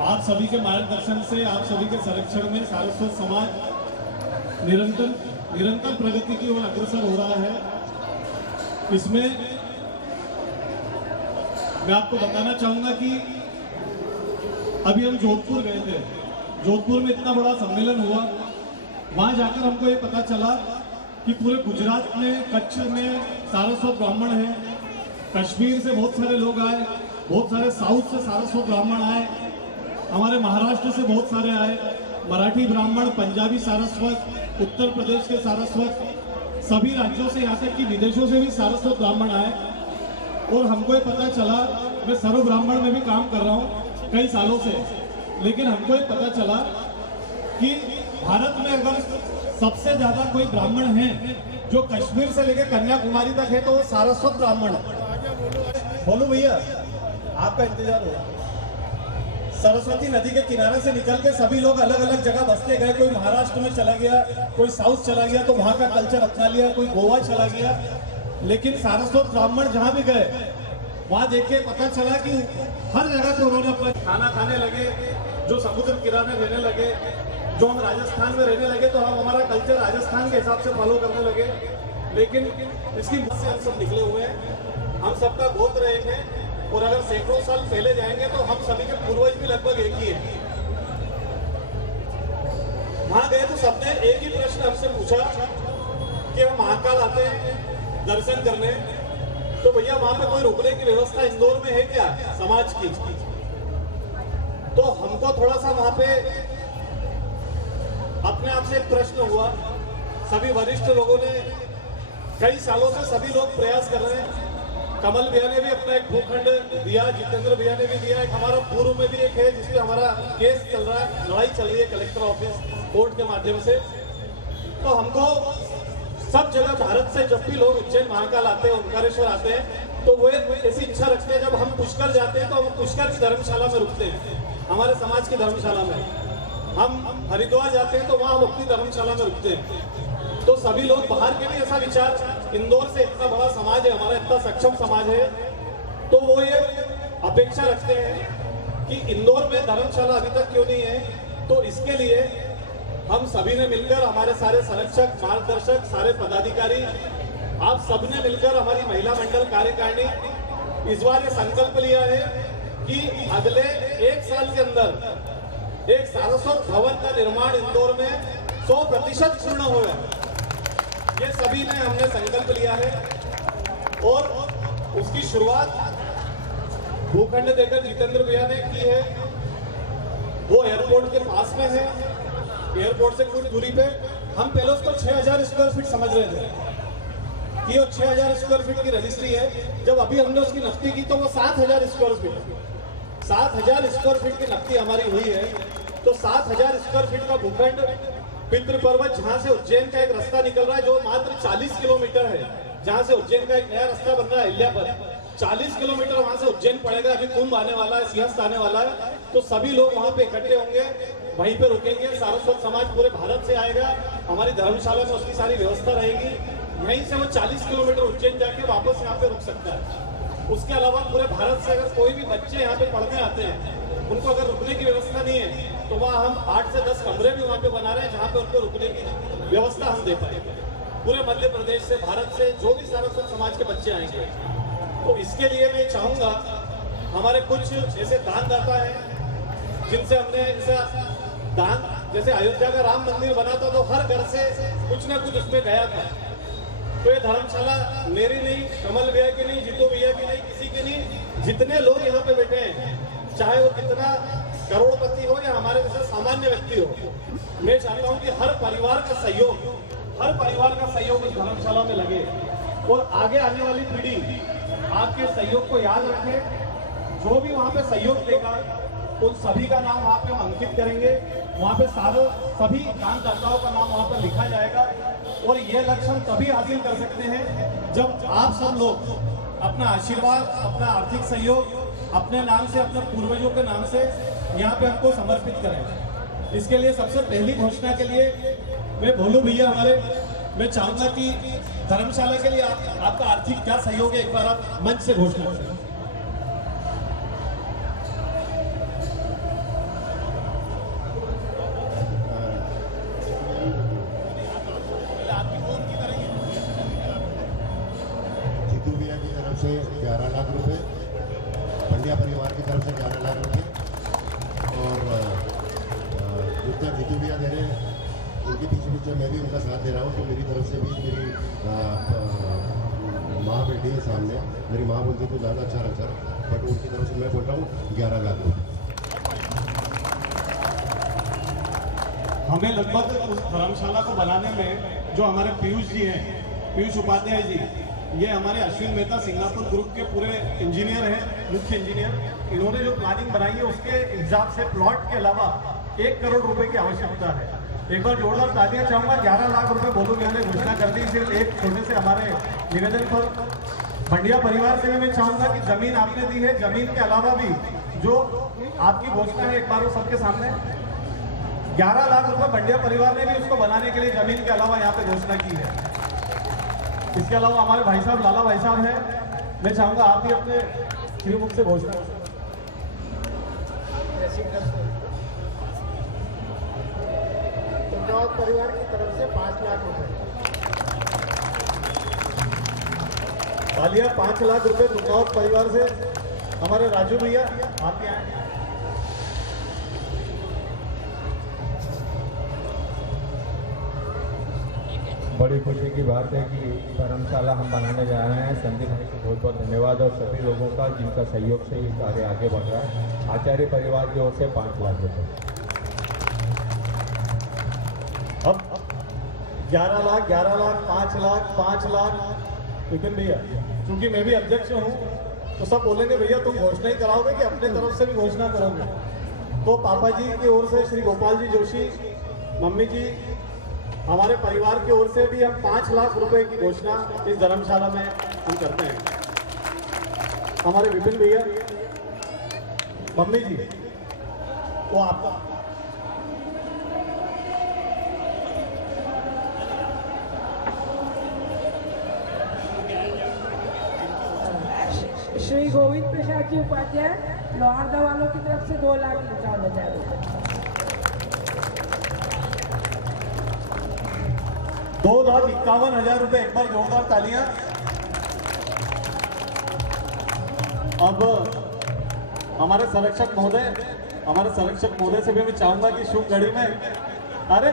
आप सभी के मार्गदर्शन से, आप सभी के संरक्षण में सारस्वत समाज निरंतर प्रगति की ओर अग्रसर हो रहा है। इसमें मैं आपको बताना चाहूंगा कि अभी हम जोधपुर गए थे। जोधपुर में इतना बड़ा सम्मेलन हुआ, वहां जाकर हमको ये पता चला कि पूरे गुजरात में, कच्छ में सारस्वत ब्राह्मण हैं। कश्मीर से बहुत सारे लोग आए, बहुत सारे साउथ से सारस्वत ब्राह्मण आए, हमारे महाराष्ट्र से बहुत सारे आए, मराठी ब्राह्मण, पंजाबी सारस्वत, उत्तर प्रदेश के सारस्वत, सभी राज्यों से, यहाँ तक कि विदेशों से भी सारस्वत ब्राह्मण आए। और हमको ये पता चला, मैं सर्व ब्राह्मण में भी काम कर रहा हूँ कई सालों से, लेकिन हमको ये पता चला कि भारत में अगर सबसे ज्यादा कोई ब्राह्मण है जो कश्मीर से लेकर कन्याकुमारी तक है, तो वो सारस्वत ब्राह्मण है। बोलो भैया, आपका इंतजार हो। सरस्वती नदी के किनारे से निकल के सभी लोग अलग अलग जगह बसते गए। कोई महाराष्ट्र में चला गया, कोई साउथ चला गया, तो वहां का कल्चर अपना लिया, कोई गोवा चला गया। लेकिन सारस्वत ब्राह्मण जहां भी गए, वहां देख के पता चला कि हर जगह पे उन्होंने अपना खाना खाने लगे। जो समुद्र किनारे रहने लगे, जो हम राजस्थान में रहने लगे, तो हम हमारा कल्चर राजस्थान के हिसाब से फॉलो करने लगे। लेकिन इसकी मदद से हम सब निकले हुए हैं, हम सबका गोत्र एक है। और अगर सैकड़ों साल पहले जाएंगे तो हम सभी के पूर्वज भी लगभग एक ही है। वहां गए तो सबने एक ही प्रश्न हमसे पूछा कि हम महाकाल आते हैं दर्शन करने, तो भैया वहां पे कोई रुकने की व्यवस्था इंदौर में है क्या समाज की? तो हमको थोड़ा सा वहां पे अपने आप से एक प्रश्न हुआ। सभी वरिष्ठ लोगों ने कई सालों से सभी लोग प्रयास कर रहे हैं। कमल भैया ने भी अपना एक भूखंड दिया, जितेंद्र भैया ने भी दिया, एक हमारा पूर्व में भी एक है जिसपे हमारा केस चल रहा है, लड़ाई चल रही है कलेक्टर ऑफिस कोर्ट के माध्यम से। तो हमको सब जगह भारत से जब भी लोग उज्जैन महाकाल आते हैं, ओंकारेश्वर आते हैं, तो वो ऐसी इच्छा रखते हैं, जब हम पुष्कर जाते हैं तो हम पुष्कर की धर्मशाला में रुकते हैं, हमारे समाज की धर्मशाला में। हम हरिद्वार जाते हैं तो वहाँ हम अपनी धर्मशाला में रुकते हैं। तो सभी लोग बाहर के भी ऐसा विचार, इंदौर से इतना बड़ा समाज है हमारा, इतना सक्षम समाज है, तो वो ये अपेक्षा रखते हैं कि इंदौर में धर्मशाला अभी तक क्यों नहीं है। तो इसके लिए हम सभी ने मिलकर, हमारे सारे संरक्षक, मार्गदर्शक, सारे पदाधिकारी, आप सबने मिलकर हमारी महिला मंडल कार्यकारिणी इस बार ये संकल्प लिया है कि अगले 1 साल के अंदर एक सारस्वत भवन का निर्माण इंदौर में 100% पूर्ण होगा। ये सभी ने हमने संकल्प लिया है और उसकी शुरुआत भूखंड देकर जितेंद्र भैया ने की है। वो एयरपोर्ट के पास में है, एयरपोर्ट से कुछ दूरी पे। हम पहले उसको 6000 स्क्वायर फीट समझ रहे थे कि वो 6000 स्क्वायर फीट की रजिस्ट्री है। जब अभी हमने उसकी नफ्ती की तो वो 7000 स्क्वायर फीट, 7000 स्क्वायर फीट की नफ्ती हमारी हुई है। तो 7000 स्क्वायर फीट का भूखंड, पितृ पर्वत, जहां से उज्जैन का एक रास्ता निकल रहा है जो मात्र 40 किलोमीटर है, जहां से उज्जैन का एक नया रास्ता बन रहा है अहिल्या पर, 40 किलोमीटर वहां से उज्जैन पड़ेगा। अभी कुंभ आने वाला है, सिंहस्थ आने वाला है, तो सभी लोग वहां पे इकट्ठे होंगे, वहीं पे रुकेंगे। सारस्वत समाज पूरे भारत से आएगा, हमारी धर्मशाला में उसकी सारी व्यवस्था रहेगी। यहीं से वो 40 किलोमीटर उज्जैन जाके वापस यहाँ पे रुक सकता है। उसके अलावा पूरे भारत से अगर कोई भी बच्चे यहाँ पे पढ़ने आते हैं, उनको अगर रुकने की व्यवस्था नहीं है, तो वहाँ हम 8 से 10 कमरे भी वहाँ पे बना रहे हैं जहाँ पे उनको रुकने की व्यवस्था हम दे पाएंगे। पूरे मध्य प्रदेश से, भारत से जो भी सारस्वत समाज के बच्चे आएंगे, तो इसके लिए मैं चाहूँगा हमारे कुछ ऐसे दानदाता हैं जिनसे हमने इसे दान, जैसे अयोध्या का राम मंदिर बना था तो हर घर से कुछ ना कुछ उसमें गया था। तो ये धर्मशाला मेरी नहीं, कमल भैया की नहीं, जीतू भैया की नहीं, किसी की नहीं, जितने लोग यहाँ पे बैठे हैं, चाहे वो कितना करोड़पति हो या हमारे जैसे सामान्य व्यक्ति हो, मैं चाहता हूँ कि हर परिवार का सहयोग इस धर्मशाला में लगे और आगे आने वाली पीढ़ी आपके सहयोग को याद रखे। जो भी वहाँ पे सहयोग देगा उन सभी का नाम वहाँ पे हम अंकित करेंगे, वहाँ पे सभी दानकर्ताओं का नाम वहाँ पे लिखा जाएगा। और ये लक्ष्य हम तभी हासिल कर सकते हैं जब आप सब लोग अपना आशीर्वाद, अपना आर्थिक सहयोग अपने नाम से, अपने पूर्वजों के नाम से यहाँ पे हमको समर्पित करें। इसके लिए सबसे पहली घोषणा के लिए मैं भोलू भैया मैं चाहूंगा कि धर्मशाला के लिए आपका आर्थिक क्या सहयोग है, एक बार आप मंच से घोषणा करें। जीतू भैया की तरफ से 11 लाख रुपए, पंड्या परिवार की तरफ से 11 लाख रुपए और जितना जीतू भैया दे रहे हैं उनके पीछे मैं भी उनका साथ दे रहा हूँ। तो मेरी तरफ से भी मेरी माँ बैठी है सामने, मेरी माँ बोलती तो ज़्यादा अच्छा रहता, बट उनकी तरफ से मैं बोल रहा हूँ 11 लाख रुपये। हमें लगभग उस धर्मशाला को बनाने में जो हमारे पीयूष जी हैं, पीयूष उपाध्याय जी, ये हमारे अश्विन मेहता सिंगापुर ग्रुप के पूरे इंजीनियर हैं, मुख्य इंजीनियर। इन्होंने जो प्लानिंग बनाई है उसके हिसाब से प्लॉट के अलावा 1 करोड़ रुपए की आवश्यकता है। एक बार जोरदार तालियां चाहूंगा। 11 लाख रुपए बोलू भैया ने घोषणा कर दी। सिर्फ एक छोटे से हमारे निवेदन पर भंडिया परिवार से भी मैं चाहूंगा कि जमीन आपने दी है, जमीन के अलावा भी जो आपकी घोषणा है एक बार वो सबके सामने 11 लाख रुपए भंडिया परिवार ने भी उसको बनाने के लिए जमीन के अलावा यहाँ पे घोषणा की है। इसके अलावा हमारे भाई साहब लाला भाई साहब हैं, मैं चाहूंगा आप भी अपने श्रीमुख से घोषणा। परिवार की तरफ से 5 लाख रुपए। तालियां 5 लाख रुपए दुर्गावत परिवार से हमारे राजू भैया आप भी आए। बड़ी खुशी की बात है कि धर्मशाला हम बनाने जा रहे हैं। संदीप भाई को बहुत बहुत धन्यवाद और सभी लोगों का जिनका सहयोग से ये कार्य आगे बढ़ रहा है। आचार्य परिवार की ओर से 5 लाख रुपए। अब 11 लाख 5 लाख विपिन भैया, क्योंकि मैं भी अध्यक्ष हूँ तो सब बोलेंगे भैया तुम घोषणा ही कराओगे कि अपने तरफ से भी घोषणा करोगे। तो पापा जी की ओर से श्री गोपाल जी जोशी, मम्मी जी, हमारे परिवार की ओर से भी हम 5 लाख रुपए की घोषणा इस धर्मशाला में हम करते हैं। हमारे विपिन भैया, मम्मी जी, वो आपका श्री गोविंद प्रसाद जी उपाध्याय लोहारदा वालों की तरफ से 2,51,000 रुपये। 2,51,000 रुपये। एक बार जोरदार तालियां। अब हमारे संरक्षक महोदय से भी मैं चाहूंगा कि शुभ घड़ी में अरे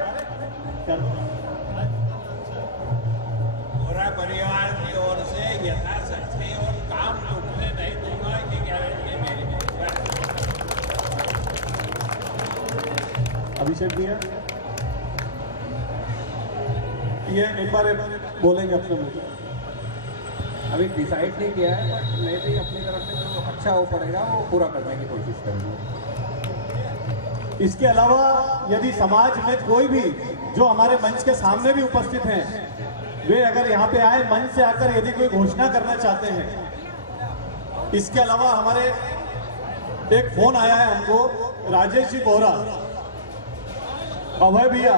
पूरा परिवार की ओर से यथाशक्ति और काम टूटने नहीं दूंगा कि गारंटी मेरी। अभिषेक भैया ये एक बार बोलेंगे अपने मुझे। अभी डिसाइड नहीं किया है, बट मैं भी अपनी तरफ से जो अच्छा हो पड़ेगा वो पूरा करने की कोशिश करूँगा। इसके अलावा यदि समाज में कोई भी जो हमारे मंच के सामने भी उपस्थित हैं, वे अगर यहाँ पे आए मंच से आकर यदि कोई घोषणा करना चाहते हैं। इसके अलावा हमारे एक फोन आया है हमको, राजेश जी बोहरा, अभय भैया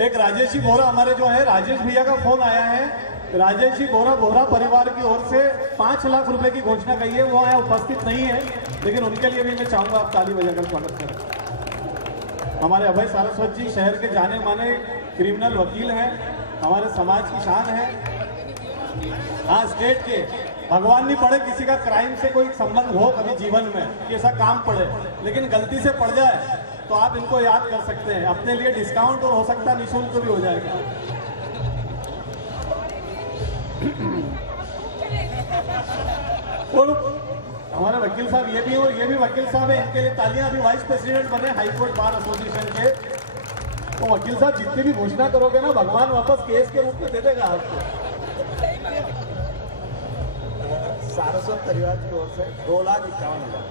एक राजेश जी बोहरा हमारे जो है राजेश भैया का फोन आया है। राजेश जी बोहरा परिवार की ओर से 5 लाख रुपए की घोषणा कही है। वो यहाँ उपस्थित नहीं है, लेकिन उनके लिए भी मैं चाहूंगा आप ताली बजाकर स्वागत करें। हमारे अभय सारस्वत जी शहर के जाने माने क्रिमिनल वकील हैं, हमारे समाज की शान है। हाँ, स्टेट के भगवान नहीं पड़े किसी का क्राइम से कोई संबंध हो कभी जीवन में कि ऐसा काम पड़े, लेकिन गलती से पड़ जाए तो आप इनको याद कर सकते हैं। अपने लिए डिस्काउंट और हो सकता है निःशुल्क भी हो जाएगा। और हमारे वकील साहब ये भी और ये भी वकील साहब है, इनके लिए तालियां। अभी वाइस प्रेसिडेंट बने हाई कोर्ट बार एसोसिएशन के। तो वकील साहब जितनी भी घोषणा करोगे ना, भगवान वापस केस के रूप में दे देगा आपको। सारस्वत परिवार की ओर से 2,51,000।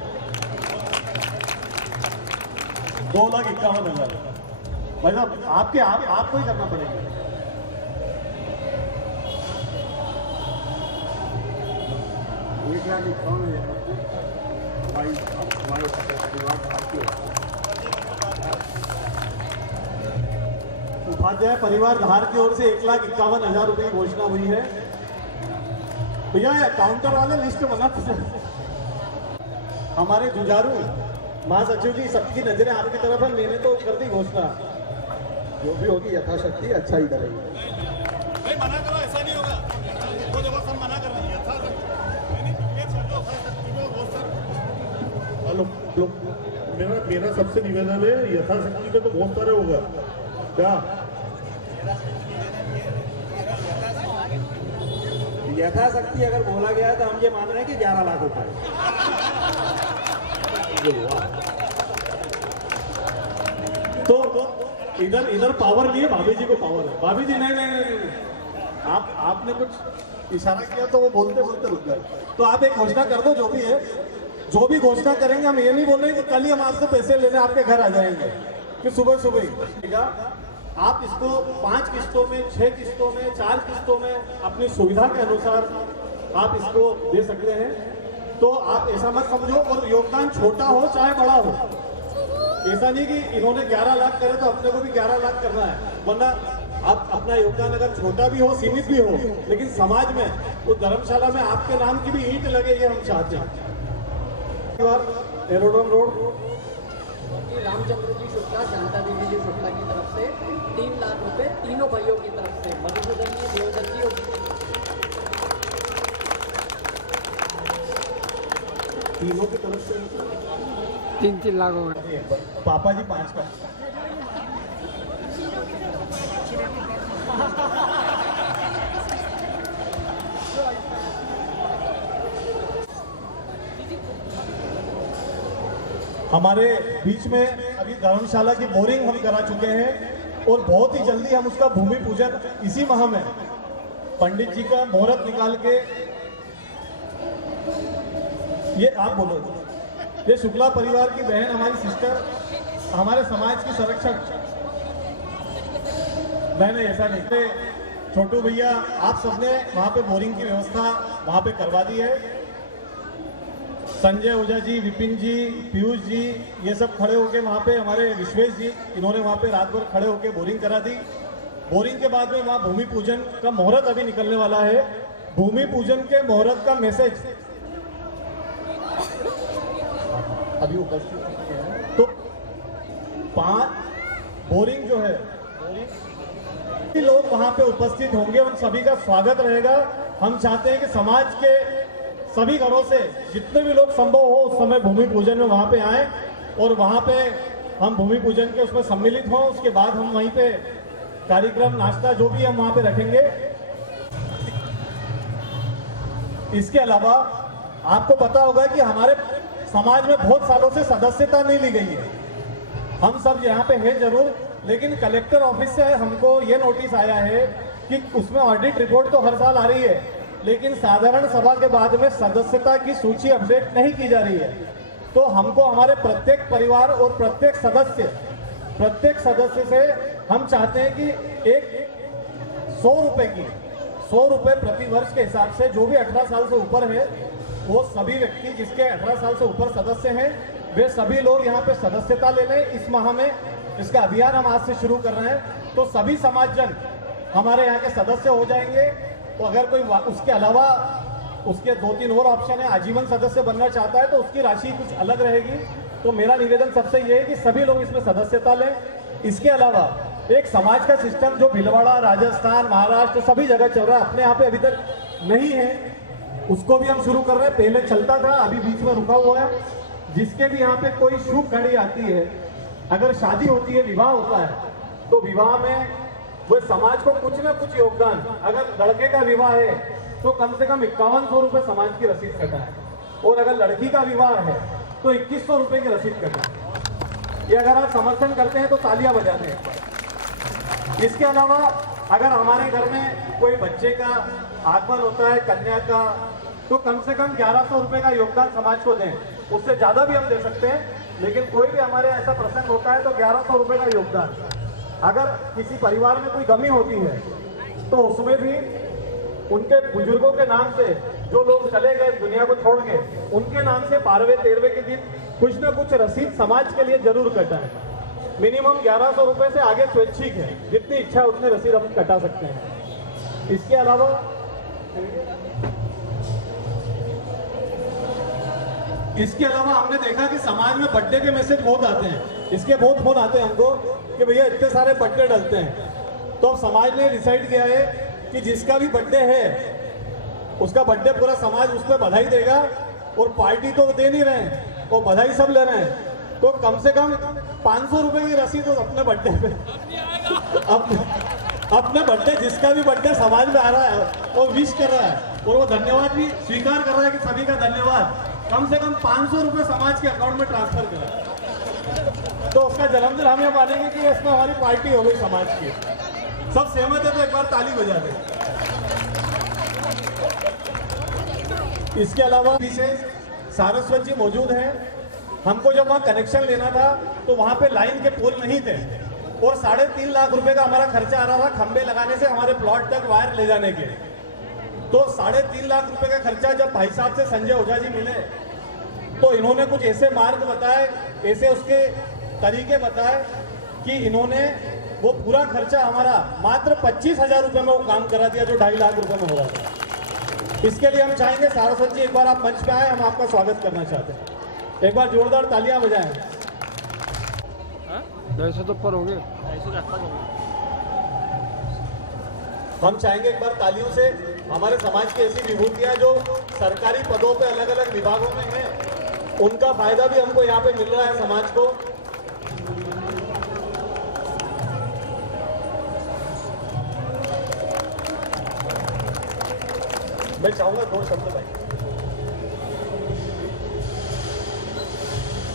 2,51,000 भाई साहब आपके आपको ही करना पड़ेगा। उपाध्याय परिवार धार की ओर से 1,51,000 रुपए की घोषणा हुई है। भैया काउंटर वाले लिस्ट बना हमारे जुझारू महासचिव जी, सबकी नजरें आपकी तरफ है। मैंने तो कर दी घोषणा, जो भी होगी यथाशक्ति अच्छा ही करेगी। भाई मना करो, ऐसा नहीं होगा। वो देखो सब मना कर रहे हैं। मेरा सबसे निवेदन है, यथाशक्ति में तो बहुत सारे होगा क्या? यथाशक्ति अगर बोला गया तो हम ये मान रहे हैं कि 11 लाख रुपए। तो इधर पावर नहीं है, भाभी जी को पावर है। भाभी जी नहीं, आपने कुछ इशारा किया तो वो बोलते बोलते रुक गए। तो आप एक घोषणा कर दो, जो भी है, जो भी घोषणा करेंगे। हम ये नहीं बोल रहे कि कल ही हम आपसे पैसे लेने आपके घर आ जाएंगे कि सुबह सुबह ही। आप इसको 5 किस्तों में, 6 किस्तों में, 4 किस्तों में अपनी सुविधा के अनुसार आप इसको दे सकते हैं। तो आप ऐसा मत समझो, और योगदान छोटा हो चाहे बड़ा हो। ऐसा नहीं कि इन्होंने 11 लाख करे तो अपने को भी 11 लाख करना है, वरना आप अपना योगदान अगर छोटा भी हो, सीमित भी हो, लेकिन समाज में वो धर्मशाला में आपके नाम की भी ईंट लगे, ये हम चाहते हैं। एरोड्रोम रोड रामचंद्र जी शुक्ला, शांता देवी जी शुक्ला की तरफ से 3 लाख रुपए तीनों भाइयों की तरफ से, मधुसूदन जी, देवदत्त जी और तीनों की तरफ से 3-3 लाख हो गए। पापा जी 5 का। हमारे बीच में अभी धर्मशाला की बोरिंग हम करा चुके हैं, और बहुत ही जल्दी हम उसका भूमि पूजन इसी माह में पंडित जी का मुहूर्त निकाल के, ये आप बोलो, ये शुक्ला परिवार की बहन, हमारी सिस्टर, हमारे समाज की संरक्षक मैंने ऐसा नहीं। छोटू भैया आप सबने वहाँ पे बोरिंग की व्यवस्था वहाँ पे करवा दी है। संजय ओझा जी, विपिन जी, पीयूष जी, ये सब खड़े होके वहाँ पे, हमारे विश्वेश जी, इन्होंने वहाँ पे रात भर खड़े होके बोरिंग करा दी। बोरिंग के बाद में वहाँ भूमि पूजन का मुहूर्त अभी निकलने वाला है। भूमि पूजन के मुहूर्त का मैसेज अभी उपस्थित है। तो 5 बोरिंग जो है, लोग वहाँ पे उपस्थित होंगे, उन सभी का स्वागत रहेगा। हम चाहते हैं कि समाज के सभी घरों से जितने भी लोग संभव हो उस समय भूमि पूजन में वहाँ पे आए, और वहाँ पे हम भूमि पूजन के उसमें सम्मिलित हों। उसके बाद हम वहीं पे कार्यक्रम, नाश्ता, जो भी हम वहाँ पे रखेंगे। इसके अलावा आपको पता होगा कि हमारे समाज में बहुत सालों से सदस्यता नहीं ली गई है। हम सब यहाँ पे हैं जरूर, लेकिन कलेक्टर ऑफिस से हमको ये नोटिस आया है कि उसमें ऑडिट रिपोर्ट तो हर साल आ रही है, लेकिन साधारण सभा के बाद में सदस्यता की सूची अपडेट नहीं की जा रही है। तो हमको हमारे प्रत्येक परिवार और प्रत्येक सदस्य से हम चाहते हैं कि एक 100 रुपए प्रति वर्ष के हिसाब से, जो भी 18 साल से ऊपर है, वो सभी व्यक्ति जिसके 18 साल से ऊपर सदस्य हैं, वे सभी लोग यहाँ पे सदस्यता ले लें। इस माह में इसका अभियान हम आज से शुरू कर रहे हैं। तो सभी समाजजन हमारे यहाँ के सदस्य हो जाएंगे। तो अगर कोई उसके अलावा उसके 2-3 और ऑप्शन है, आजीवन सदस्य बनना चाहता है तो उसकी राशि कुछ अलग रहेगी। तो मेरा निवेदन सबसे ये है कि सभी लोग इसमें सदस्यता लें। इसके अलावा एक समाज का सिस्टम जो भीलवाड़ा, राजस्थान, महाराष्ट्र सभी जगह चल रहा है, अपने यहाँ पे अभी तक नहीं है। उसको भी हम शुरू कर रहे हैं। पहले चलता था, अभी बीच में रुका हुआ है। जिसके भी यहाँ पे कोई शुभ घड़ी आती है, अगर शादी होती है, विवाह होता है, तो विवाह में वो समाज को कुछ ना कुछ योगदान, अगर लड़के का विवाह है तो कम से कम 5100 रुपये समाज की रसीद कटा है, और अगर लड़की का विवाह है तो 2100 रुपये की रसीद कटा है। ये अगर आप समर्थन करते हैं तो तालियां बजाते हैं। इसके अलावा अगर हमारे घर में कोई बच्चे का आगमन होता है, कन्या का, तो कम से कम 1100 रुपये का योगदान समाज को दें। उससे ज़्यादा भी हम दे सकते हैं, लेकिन कोई भी हमारे ऐसा प्रसंग होता है तो 1100 रुपये का योगदान। अगर किसी परिवार में कोई कमी होती है तो उसमें भी उनके बुजुर्गों के नाम से, जो लोग चले गए दुनिया को छोड़ के, उनके नाम से 12वें 13वें के दिन कुछ ना कुछ रसीद समाज के लिए जरूर कटाएं। मिनिमम 1100 रुपये से आगे स्वैच्छिक है, जितनी इच्छा उतने रसीद हम कटा सकते हैं। इसके अलावा हमने देखा कि समाज में बर्थडे के मैसेज बहुत आते हैं, इसके बहुत फोन आते हैं हमको कि भैया इतने सारे बर्थडे डलते हैं। तो अब समाज ने डिसाइड किया है कि जिसका भी बर्थडे है उसका बर्थडे पूरा समाज उस पर बधाई देगा, और पार्टी तो दे नहीं रहे हैं और बधाई सब ले रहे हैं। तो कम से कम 500 रुपये की रसीद तो अपने बर्थडे पे, अपने बर्थडे, जिसका भी बर्थडे समाज में आ रहा है वो विश कर रहा है, और वो धन्यवाद भी स्वीकार कर रहा है कि सभी का धन्यवाद, कम से कम 500 रुपये समाज के अकाउंट में ट्रांसफर करा, तो उसका जन्मदिन हम ये मानेंगे कि इसमें हमारी पार्टी हो गई समाज की। सब सहमत है तो एक बार ताली बजा दें। इसके अलावा विशेष सारस्वत जी मौजूद हैं। हमको जब वहाँ कनेक्शन लेना था तो वहाँ पे लाइन के पोल नहीं थे, और 3.5 लाख रुपए का हमारा खर्चा आ रहा था खंबे लगाने से हमारे प्लॉट तक वायर ले जाने के। तो 3.5 लाख रुपए का खर्चा जब भाई साहब से संजय ओझा जी मिले तो इन्होंने कुछ ऐसे मार्ग बताए, ऐसे उसके तरीके बताए कि इन्होंने वो पूरा खर्चा हमारा मात्र 25,000 रुपये में वो काम करा दिया, जो 2.5 लाख रुपए में हो रहा था। इसके लिए हम चाहेंगे सारस्वत जी एक बार आप मंच पे आए, हम आपका स्वागत करना चाहते हैं। एक बार जोरदार तालियां बजाएं। 250 तो ऊपर होंगे। हम चाहेंगे एक बार तालियों से हमारे समाज की ऐसी विभूतियां जो सरकारी पदों पे अलग अलग विभागों में हैं, उनका फायदा भी हमको यहाँ पे मिल रहा है समाज को। मैं चाहूंगा 2 शब्द भाई।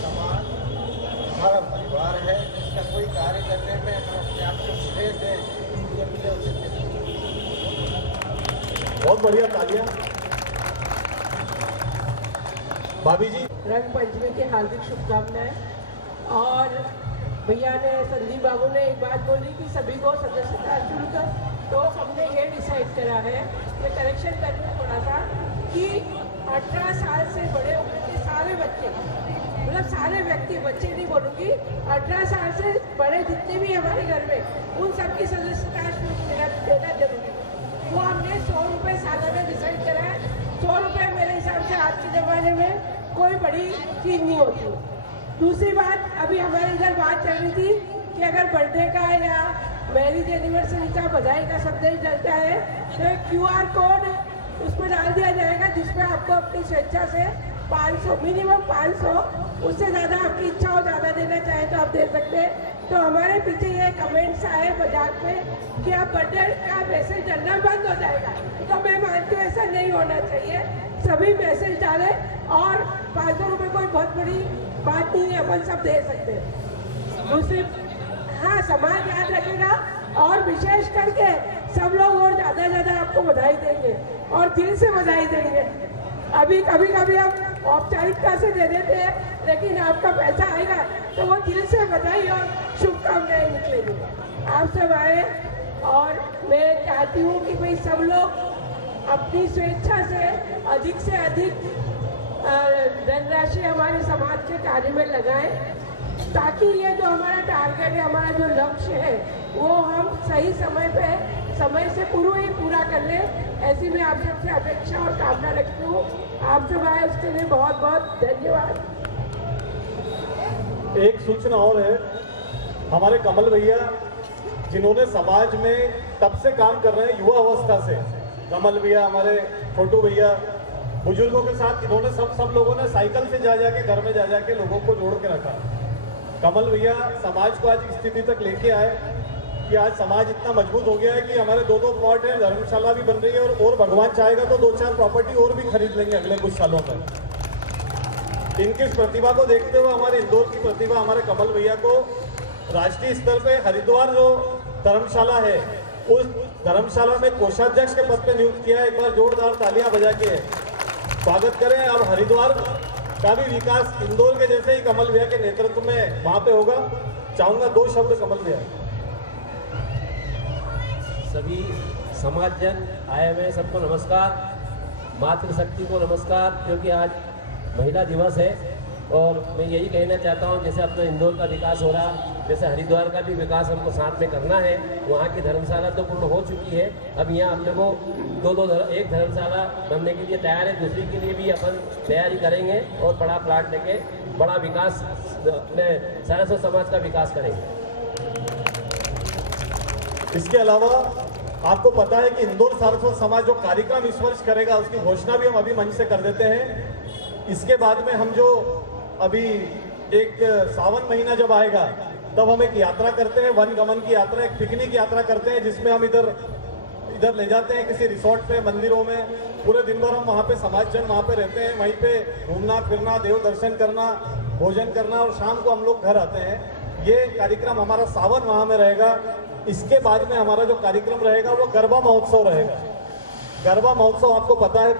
समाज हमारा परिवार है, इसका कोई कार्य करने में हम अपने आप को श्रेय दें, ये मिले उसे बहुत बढ़िया तालियां। भाभी जी, रंग पंचमी की हार्दिक शुभकामनाएं। और भैया ने, संदीप बाबू ने एक बात बोली कि सभी को सदस्यता शुरू कर, तो हमने ये डिसाइड करा है कि करेक्शन करना पड़ा था कि 18 साल से बड़े उम्र के सारे बच्चे, मतलब सारे व्यक्ति, बच्चे नहीं बोलूँगी, 18 साल से बड़े जितने भी हमारे घर में, उन सबकी सदस्यता शुल्क देना जरूरी है। वो हमने 100 रुपये सालाना डिसाइड करा है। 100 रुपये मेरे हिसाब से आज के ज़माने में कोई बड़ी चीज़ नहीं होती। दूसरी बात, अभी हमारे इधर बात चल रही थी कि अगर बर्थडे का या मैरिज एनिवर्सरी का बधाई का संदेश डलता है तो एक QR कोड उस पर डाल दिया जाएगा, जिसमें आपको अपनी स्वेच्छा से 500, मिनिमम 500, उससे ज़्यादा आपकी इच्छा हो ज़्यादा देना चाहे तो आप दे सकते हैं। तो हमारे पीछे ये कमेंट्स आए मजाक में कि आप बर्थडे का मैसेज डालना बंद हो जाएगा, तो मैं मानती हूँ ऐसा नहीं होना चाहिए। सभी मैसेज डालें, और 500 रुपये कोई बहुत बड़ी बात नहीं है, अपन सब दे सकते हैं। दूसरी, हाँ, समाज याद रखेगा, और विशेष करके सब लोग और ज़्यादा आपको बधाई देंगे और दिल से बधाई देंगे। अभी कभी हम औपचारिकता से दे देते हैं, लेकिन आपका पैसा आएगा तो वो दिल से बधाई और शुभकामनाएं निकलेंगी। आप सब आए, और मैं चाहती हूँ कि भाई सब लोग अपनी स्वेच्छा से अधिक धनराशि हमारे समाज के कार्य में लगाएं, ताकि ये जो हमारा टारगेट है, हमारा जो लक्ष्य है, वो हम सही समय से पूरा कर लें। ऐसी मैं आप सबसे अपेक्षा और कामना रखती हूँ। आप सब आए उसके लिए बहुत बहुत धन्यवाद। एक सूचना और है, हमारे कमल भैया जिन्होंने समाज में तब से काम कर रहे हैं, युवा अवस्था से, कमल भैया, हमारे छोटू भैया, बुजुर्गों के साथ इन्होंने सब लोगों ने साइकिल से जा जाके घर में जा जाके लोगों को जोड़ के रखा। कमल भैया समाज को आज इस स्थिति तक लेके आए कि आज समाज इतना मजबूत हो गया है कि हमारे 2-2 प्लॉट है, धर्मशाला भी बन रही है और भगवान चाहेगा तो 2-4 प्रॉपर्टी और भी खरीद लेंगे अगले कुछ सालों में। इनकी इस प्रतिभा को देखते हुए हमारे इंदौर की प्रतिभा हमारे कमल भैया को राष्ट्रीय स्तर पे हरिद्वार जो धर्मशाला है उस धर्मशाला में कोषाध्यक्ष के पद पे नियुक्त किया है। एक बार जोरदार तालियां बजा के स्वागत करें। अब हरिद्वार का भी विकास इंदौर के जैसे ही कमल भैया के नेतृत्व में वहां पे होगा। चाहूंगा 2 शब्द कमल भैया। सभी समाजजन आए हुए सबको नमस्कार, मातृशक्ति को नमस्कार, क्योंकि आज महिला दिवस है और मैं यही कहना चाहता हूँ जैसे अपना इंदौर का विकास हो रहा, जैसे हरिद्वार का भी विकास हमको साथ में करना है। वहाँ की धर्मशाला तो पूर्ण हो चुकी है, अब यहाँ अपने को एक धर्मशाला बनने के लिए तैयार है, दूसरी के लिए भी अपन तैयारी करेंगे और बड़ा प्लाट लेके बड़ा विकास अपने सारस्वत समाज का विकास करेंगे। इसके अलावा आपको पता है कि इंदौर सारस्वत समाज जो कार्यक्रम इस वर्ष करेगा उसकी घोषणा भी हम अभी मंच से कर देते हैं। इसके बाद में हम जो अभी एक सावन महीना जब आएगा तब हम एक यात्रा करते हैं, वन गमन की यात्रा, एक पिकनिक यात्रा करते हैं जिसमें हम इधर ले जाते हैं किसी रिसोर्ट पे, मंदिरों में। पूरे दिन भर हम वहाँ पे समाजजन वहाँ पे रहते हैं, वहीं पे घूमना फिरना, देव दर्शन करना, भोजन करना और शाम को हम लोग घर आते हैं। ये कार्यक्रम हमारा सावन माह में रहेगा। इसके बाद में हमारा जो कार्यक्रम रहेगा वो गरबा महोत्सव रहेगा। गरबा महोत्सव आपको पता है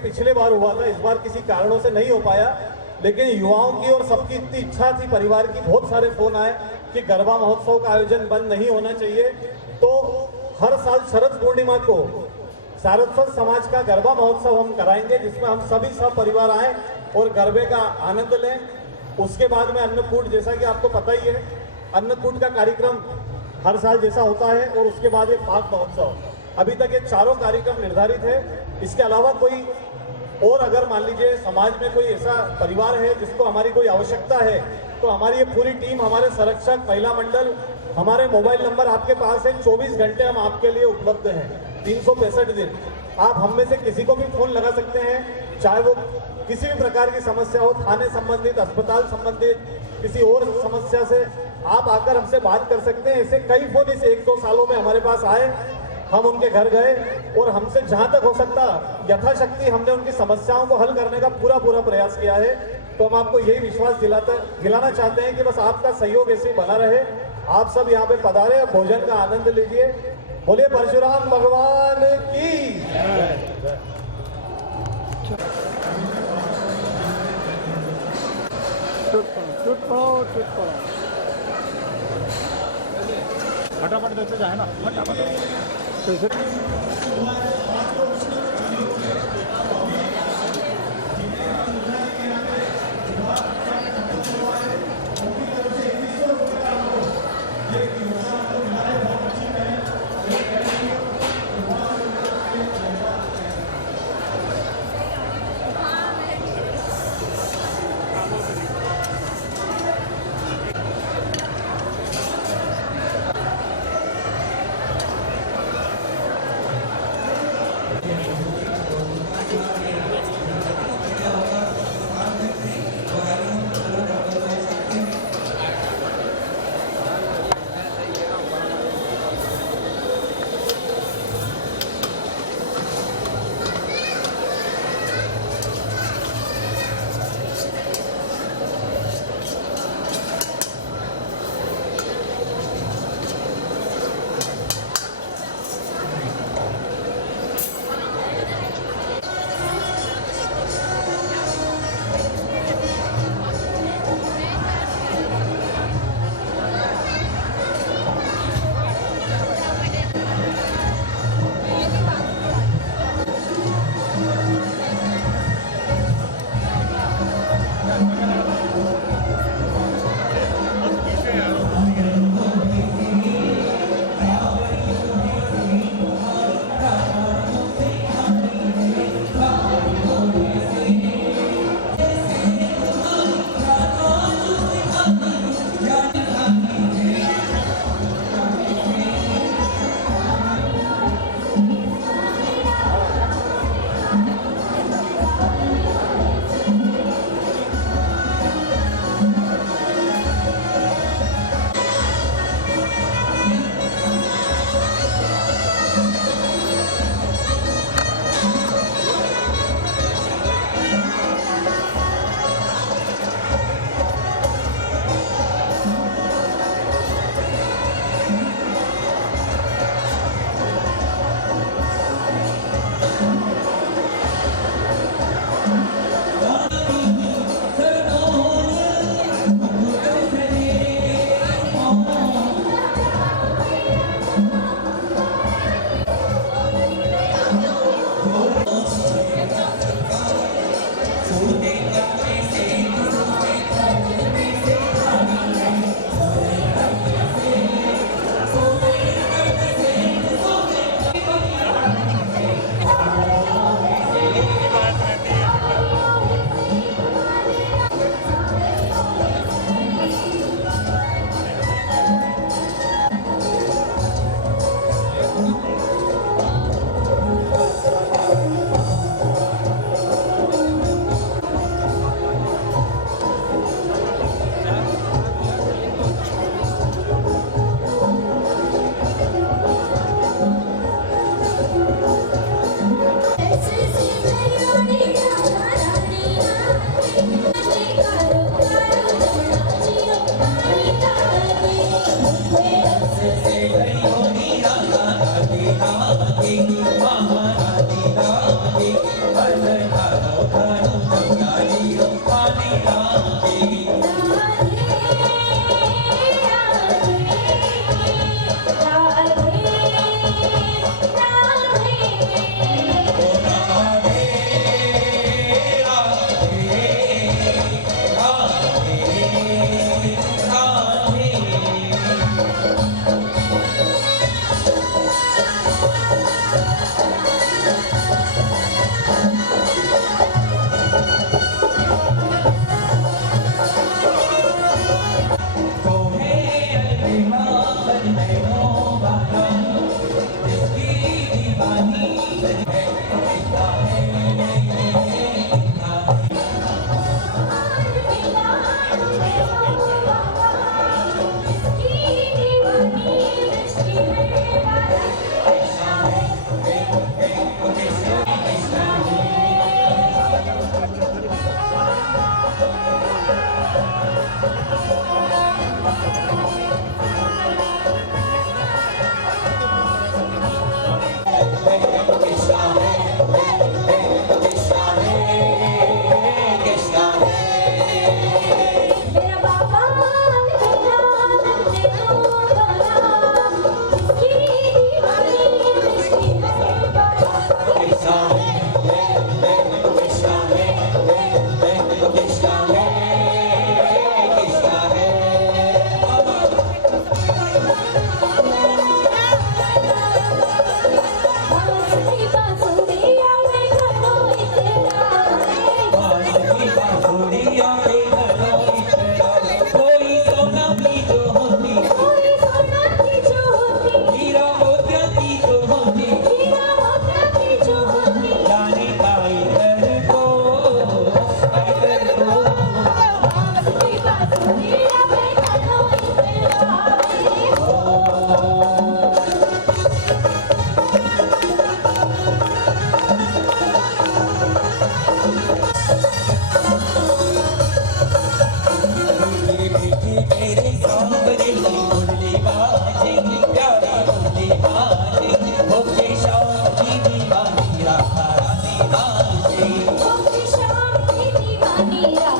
पिछले बार हुआ था, इस बार किसी कारणों से नहीं हो पाया, लेकिन युवाओं की और सबकी इतनी इच्छा थी, परिवार की बहुत सारे फोन आए कि गरबा महोत्सव का आयोजन बंद नहीं होना चाहिए। तो हर साल शरद पूर्णिमा को सारस्वत समाज का गरबा महोत्सव हम कराएंगे जिसमें हम सभी सब परिवार आए और गरबे का आनंद लें। उसके बाद में अन्नकूट, जैसा कि आपको पता ही है, अन्नकूट का कार्यक्रम हर साल जैसा होता है और उसके बाद एक पाक महोत्सव। अभी तक ये चारों कार्यक्रम निर्धारित है। इसके अलावा कोई और अगर मान लीजिए समाज में कोई ऐसा परिवार है जिसको हमारी कोई आवश्यकता है तो हमारी ये पूरी टीम, हमारे संरक्षक, महिला मंडल, हमारे मोबाइल नंबर आपके पास है। 24 घंटे हम आपके लिए उपलब्ध हैं, 365 दिन। आप हम में से किसी को भी फोन लगा सकते हैं, चाहे वो किसी भी प्रकार की समस्या हो, थाने संबंधित, अस्पताल संबंधित, किसी और समस्या से आप आकर हमसे बात कर सकते हैं। ऐसे कई फोन इस 1-2 सालों में हमारे पास आए, हम उनके घर गए और हमसे जहां तक हो सकता यथाशक्ति हमने उनकी समस्याओं को हल करने का पूरा प्रयास किया है। तो हम आपको यही विश्वास दिलाना चाहते हैं कि बस आपका सहयोग ऐसे ही बना रहे। आप सब यहाँ पे पधारे, भोजन का आनंद लीजिए। बोलिए परशुराम भगवान की। फटाफट देते जाए ना, फटाफट।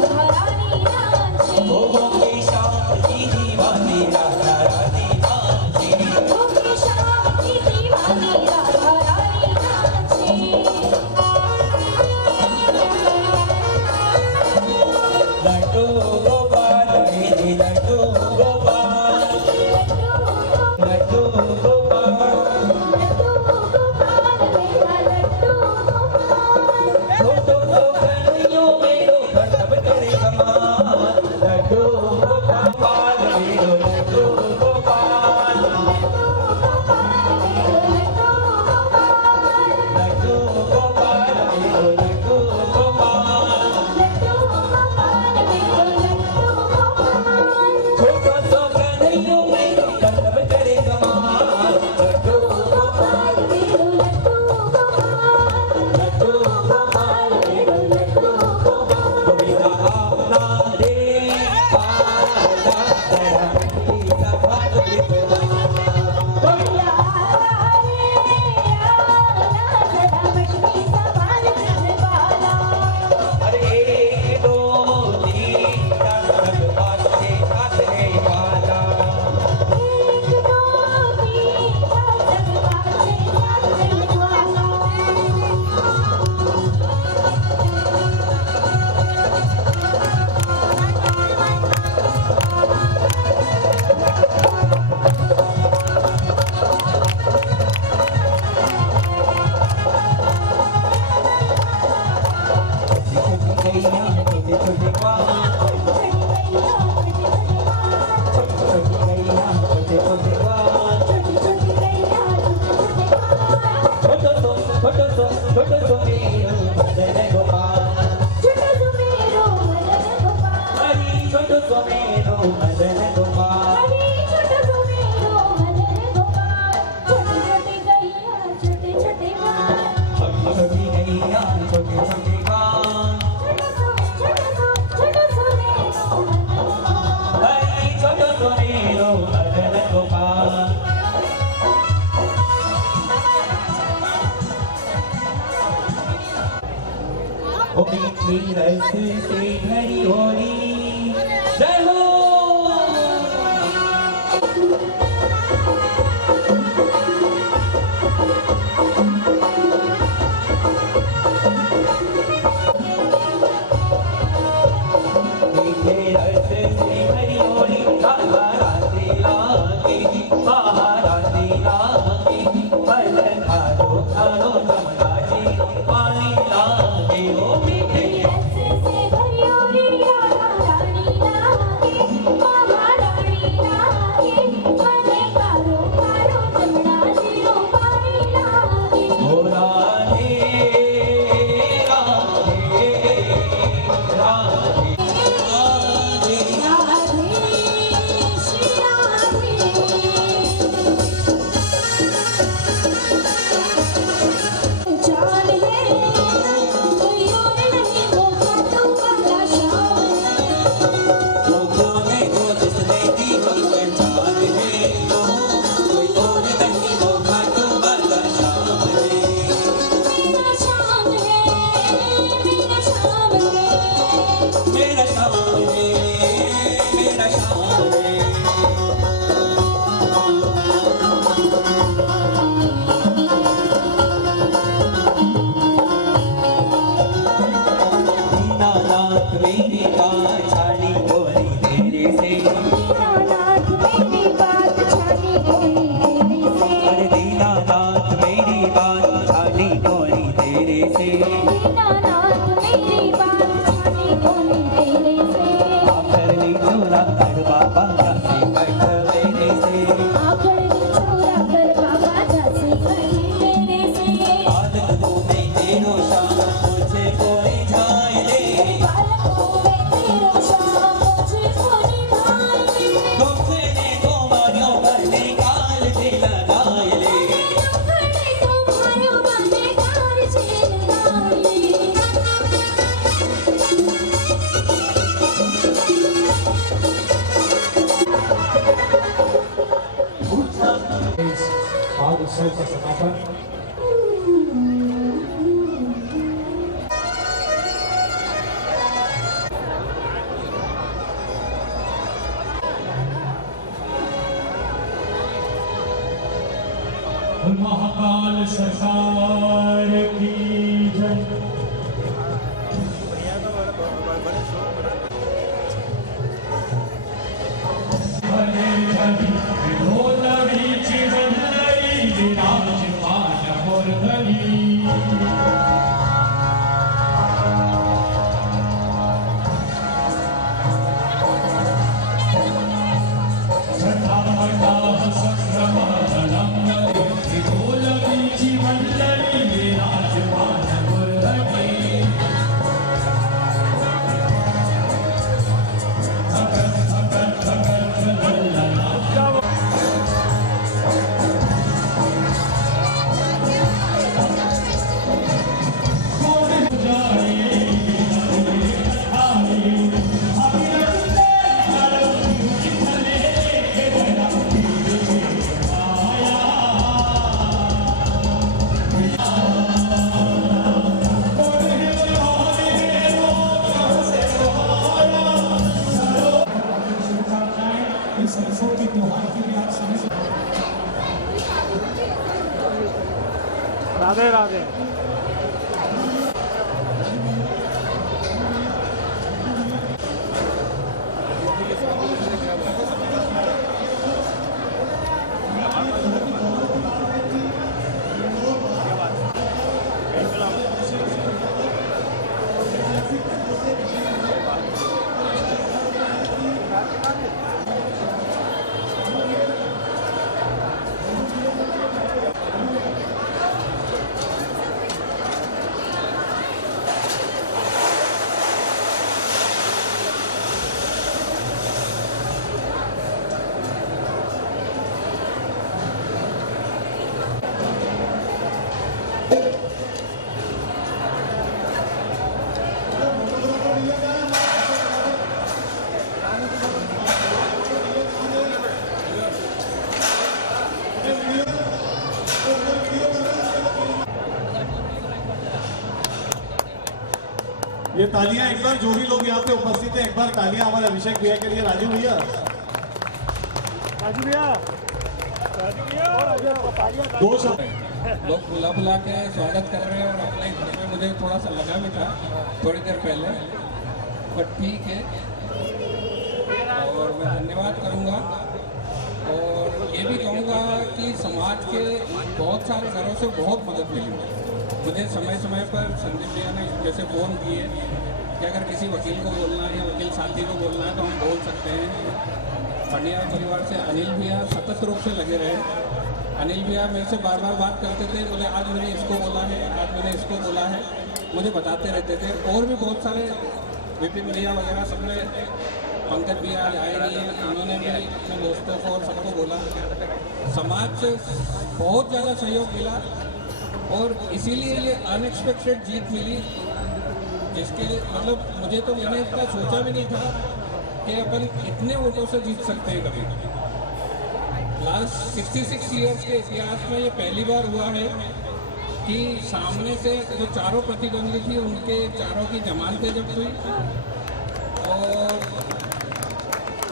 राधा रानी नाचे गोगो की शाम की दीवानी राधा रानी नाचे गोगो की शाम की दीवानी राधा रानी नाचे लड्डू गोपाल मेरे लड्डू गोपाल लड्डू गोपाल छोटो तो कन्हैया मेरो सब करे कमाल लड्डू गोपाल मेरो लड्डू गोपाल लड्डू गोपाल मेरो लड्डू गोपाल छोटो तो कन्हैया मेरो सब करे कमाल लड्डू गोपाल मेरो लड्डू गोपाल लड्डू गोपाल मेरो लड्डू गोपाल गोविंदा अपना दे पाला तेरा मीठा भात बिकवा अरे एक दो तीन चार सब बात से खाते वाला मीठी रस से भरी होली जय हो मीठे रस से भरी होली राधे लागे राधे लागे फल खारो खारो जमुना जी पानी लागे ओ मीठे ओ राधे राधे मेरा शाम है मेरा शाम है दीनानाथ मेरी बात छानी बोली तेरे से अरे दीनानाथ मेरी बात छानी बोली तेरे से आखिर नहीं छोड़ा कर बाबा का से बैठ मेरे से आदत को मैं तेरो शाम मुझे कोई जाए दे तुमने को मारो करने काल से लगाए ले आज उत्सव का समापन बोल महाकाल सरकार की जय। ढोलवीची वंदरी विराजमान मोरधरी। राधे राधे। ये तालियां एक बार जो भी लोग यहाँ पे उपस्थित हैं, एक बार तालियां हमारे अभिषेक भैया के लिए। राजू भैया, राजू भैया, दो शब्द। लोग बुला बुला के स्वागत कर रहे हैं और अपने घर में मुझे थोड़ा सा लगा भी था थोड़ी देर पहले, पर ठीक है। और मैं धन्यवाद करूँगा और ये भी कहूँगा कि समाज के बहुत सारे घरों से बहुत मदद मिली मुझे। समय समय पर संदीप भैया ने जैसे फ़ोन किए कि अगर किसी वकील को बोलना है या वकील साथी को बोलना है तो हम बोल सकते हैं। पंड्या परिवार से अनिल भैया सतत रूप से लगे रहे। अनिल भैया मेरे से बार बार बात करते थे, बोले आज मैंने इसको बोला है, आज मैंने इसको बोला है, मुझे बताते रहते थे। और भी बहुत सारे विपिन भैया वगैरह सबने, पंकज भैया आज आए नहीं हैं, उन्होंने भी अपने दोस्तों को और सबको बोला। समाज से बहुत ज़्यादा सहयोग मिला और इसीलिए ये अनएक्सपेक्टेड जीत मिली, जिसके मतलब मुझे तो मैंने इतना सोचा भी नहीं था कि अपन इतने वोटों से जीत सकते हैं कभी। लास्ट 66 ईयर्स के इतिहास में ये पहली बार हुआ है कि सामने से जो चारों प्रतिद्वंदी थी उनके चारों की जमानतें जब्त हुई और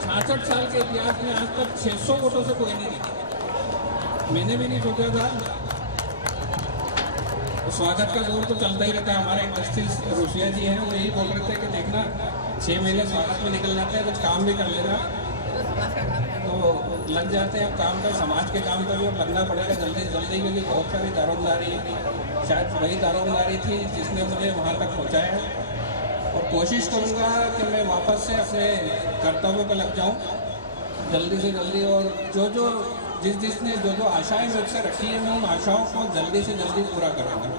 66 साल के इतिहास में आज तक 600 वोटों से कोई नहीं जीता। मैंने भी नहीं सोचा था। स्वागत का दौर तो चलता ही रहता है। हमारे इंडस्ट्रीज रोशिया जी हैं, वो यही बोल रहे थे कि देखना 6 महीने स्वागत में निकल जाते हैं, कुछ काम भी कर लेना तो लग जाते हैं। अब काम का, समाज के काम का भी अब लगना पड़ेगा जल्दी से जल्दी, क्योंकि बहुत सारी दारोमदारी, शायद वही दारोमदारी थी जिसने मुझे वहाँ तक पहुँचाया। और कोशिश करूँगा कि मैं वापस से अपने कर्तव्यों पर लग जाऊँ जल्दी से जल्दी, और जो जिसने जो आशाएं मुझसे रखी है मैं उन आशाओं को जल्दी से जल्दी पूरा करूँगा।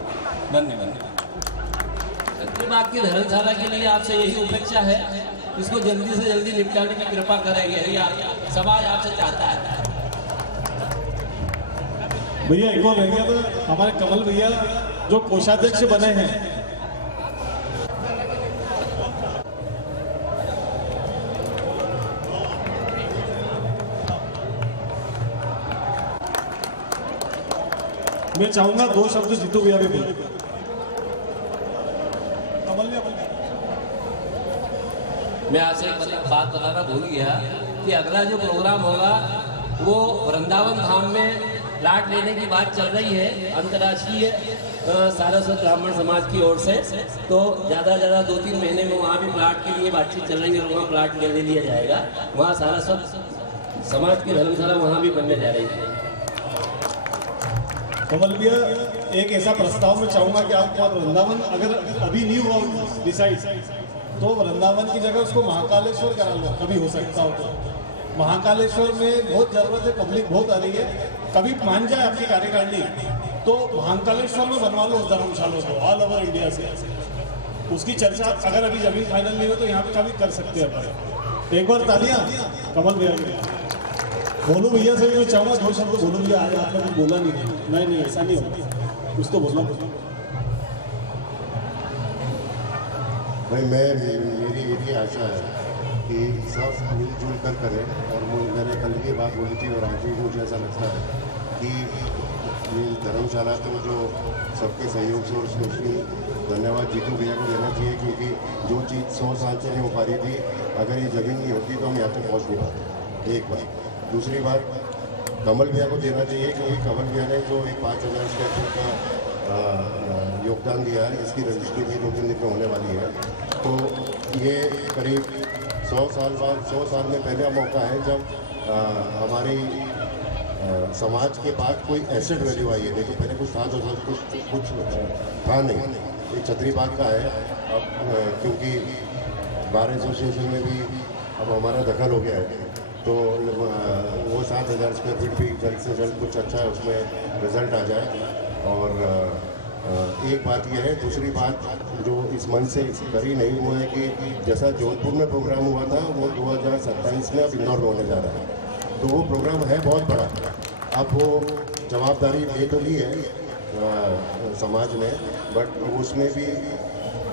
धन्यवाद। बात की धर्मशाला के लिए आपसे यही अपेक्षा है, इसको जल्दी से जल्दी निपटाने की कृपा करेंगे, यही समाज आपसे चाहता है। भैया एक और रह गया तो हमारे कमल भैया जो कोषाध्यक्ष बने हैं, मैं चाहूंगा 2 शब्द जीतू भैया भी बोले। कमल भैया बोले। मैं आपसे एक बात बताना भूल गया कि अगला जो प्रोग्राम होगा वो वृंदावन धाम में प्लाट लेने की बात चल रही है अंतर्राष्ट्रीय सारस्वत ब्राह्मण समाज की ओर से, तो ज़्यादा से ज़्यादा 2-3 महीने में वहाँ भी प्लाट के लिए बातचीत चल रही है और वहाँ प्लाट ले लिया जाएगा। वहाँ सारस्वत समाज की धर्मशाला वहाँ भी बनने जा रही है। कमल भैया, एक ऐसा प्रस्ताव मैं चाहूँगा कि आप वृंदावन अगर अभी नहीं हुआ डिसाइड, तो वृंदावन की जगह उसको महाकालेश्वर करा लो, कभी हो सकता हो तो। महाकालेश्वर में बहुत ज़रूरत है, पब्लिक बहुत आ रही है, कभी मान जाए आपकी कार्यकारिणी तो महाकालेश्वर में बनवा लो धर्मशालों को ऑल ओवर इंडिया से। उसकी चर्चा अगर अभी जमीन फाइनल नहीं हो तो यहाँ पे कभी कर सकते हैं अपन। एक बार तालियां कमल भैया के। बोलू भैया से भी मैं चाहूँगा 2 शब्द बोलू भैया, आज आपने कुछ बोला नहीं, ऐसा नहीं होगा, कुछ तो बोलना पड़ेगा भाई। मेरी यही आशा है कि सब मिलजुल कर करें, और मैंने कल की बात बोली थी और आज भी मुझे ऐसा लगता है कि ये धर्मशाला तो जो सबके सहयोग से, और स्पेशली धन्यवाद जीतू भैया को देना चाहिए, क्योंकि जो चीज़ 100 साल से नहीं हो पा रही थी, अगर ये ज़मीन नहीं होती तो हम यहाँ तक पहुँच नहीं पाते। एक बात। दूसरी बात कमल भैया को देना चाहिए, क्योंकि कमल भैया ने जो एक 5000 स्क्वायर फीट का योगदान दिया है, इसकी रजिस्ट्री भी 2-3 दिन में होने वाली है। तो ये करीब 100 साल में पहला मौका है जब हमारी समाज के पास कोई एसेट वैल्यू आई है। देखो पहले कुछ था, कुछ था नहीं, एक छतरी बाग का है। अब क्योंकि बार एसोसिएशन में भी अब हमारा दखल हो गया है, तो वो 7000 स्क्वायर फीट भी जल्द से जल्द कुछ अच्छा है उसमें रिजल्ट आ जाए। और एक बात यह है, दूसरी बात जो इस मन से करी नहीं हुआ है कि जैसा जोधपुर में प्रोग्राम हुआ था वो 2027 में अब इंदौर में होने जा रहा है, तो वो प्रोग्राम है बहुत बड़ा। अब वो जवाबदारी ले तो ली है समाज में, बट उसमें भी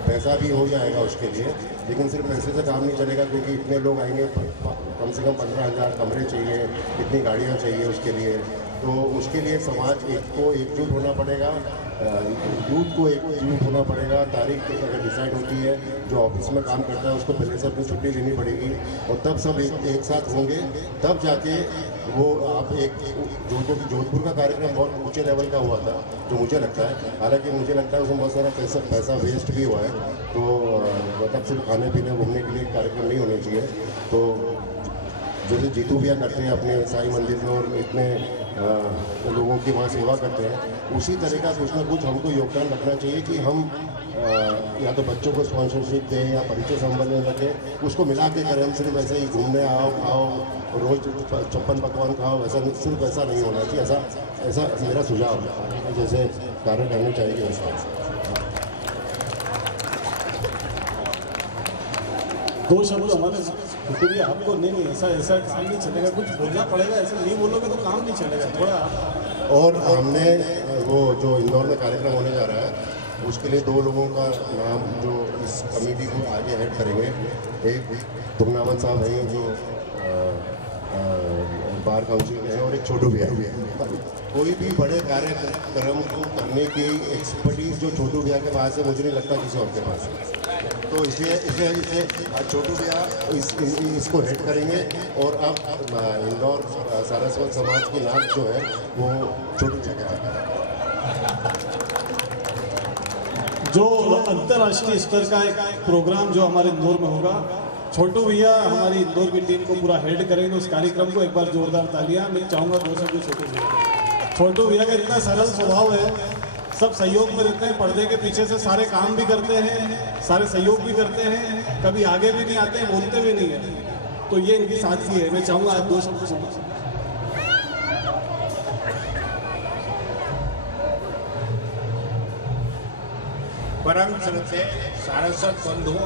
पैसा भी हो जाएगा उसके लिए, लेकिन सिर्फ पैसे से काम नहीं चलेगा, क्योंकि इतने लोग आएंगे, कम से कम 15,000 कमरे चाहिए, इतनी गाड़ियाँ चाहिए उसके लिए। तो उसके लिए समाज को एकजुट होना पड़ेगा, यूथ को एकजुट होना पड़ेगा। तारीख अगर डिसाइड होती है, जो ऑफिस में काम करता है उसको पहले से अपनी छुट्टी लेनी पड़ेगी, और तब सब एक साथ होंगे, तब जाके वो आप एक जोधपुर का कार्यक्रम बहुत ऊंचे लेवल का हुआ था, जो मुझे लगता है, हालांकि मुझे लगता है उसमें बहुत सारा पैसा वेस्ट भी हुआ है। तो मतलब सिर्फ खाने पीने घूमने के लिए कार्यक्रम नहीं होने चाहिए। तो जैसे जीतू भैया करते हैं अपने साईं मंदिर में और इतने लोगों की वहाँ सेवा करते हैं, उसी तरह का कुछ ना कुछ हमको योगदान रखना चाहिए कि हम या तो बच्चों को स्पॉन्सरशिप दें या परिचय संबंध में रखें, उसको मिला के करें। हम सिर्फ ऐसे ही घूमने आओ खाओ रोज़ 56 पकवान खाओ, ऐसा सिर्फ ऐसा नहीं होना चाहिए। ऐसा मेरा सुझाव है, जैसे कार्य करने चाहिए वैसा। 2 शब्द हमारे क्योंकि आपको नहीं ऐसा काम नहीं चलेगा, कुछ बोलना पड़ेगा, ऐसे नहीं बोलोगे तो काम नहीं चलेगा थोड़ा। और हमने वो जो इंदौर में कार्यक्रम होने जा रहा है, उसके लिए 2 लोगों का नाम जो इस कमेटी को आगे हेड करेंगे, एक तुंगनावन साहब हैं जो बार काउंसिल के हैं, और एक छोटू भैया है। कोई भी बड़े कार्यक्रम को करने की एक्सपर्टीज जो छोटू भैया के पास है, मुझे नहीं लगता किसी और के पास है। तो इसलिए छोटू भैया इसको हेड करेंगे, और अब इंदौर सारस्वत समाज की नाम जो है वो छोटू भैया है। जो अंतर्राष्ट्रीय स्तर का एक प्रोग्राम जो हमारे इंदौर में होगा, छोटू भैया हमारी इंदौर की टीम को पूरा हेड करेंगे। उस कार्यक्रम को एक बार जोरदार तालियां मैं चाहूँगा 2 शब्द छोटू भैया का इतना सरल स्वभाव है, सब सहयोग में रहते हैं, पर्दे के पीछे से सारे काम भी करते हैं, सारे सहयोग भी करते हैं, कभी आगे भी नहीं आते हैं, बोलते भी नहीं है। तो ये इनकी साथी है। मैं चाहूँगा आज 2 शब्द समझ। परम श्रद्धेय सारस्वत बंधु,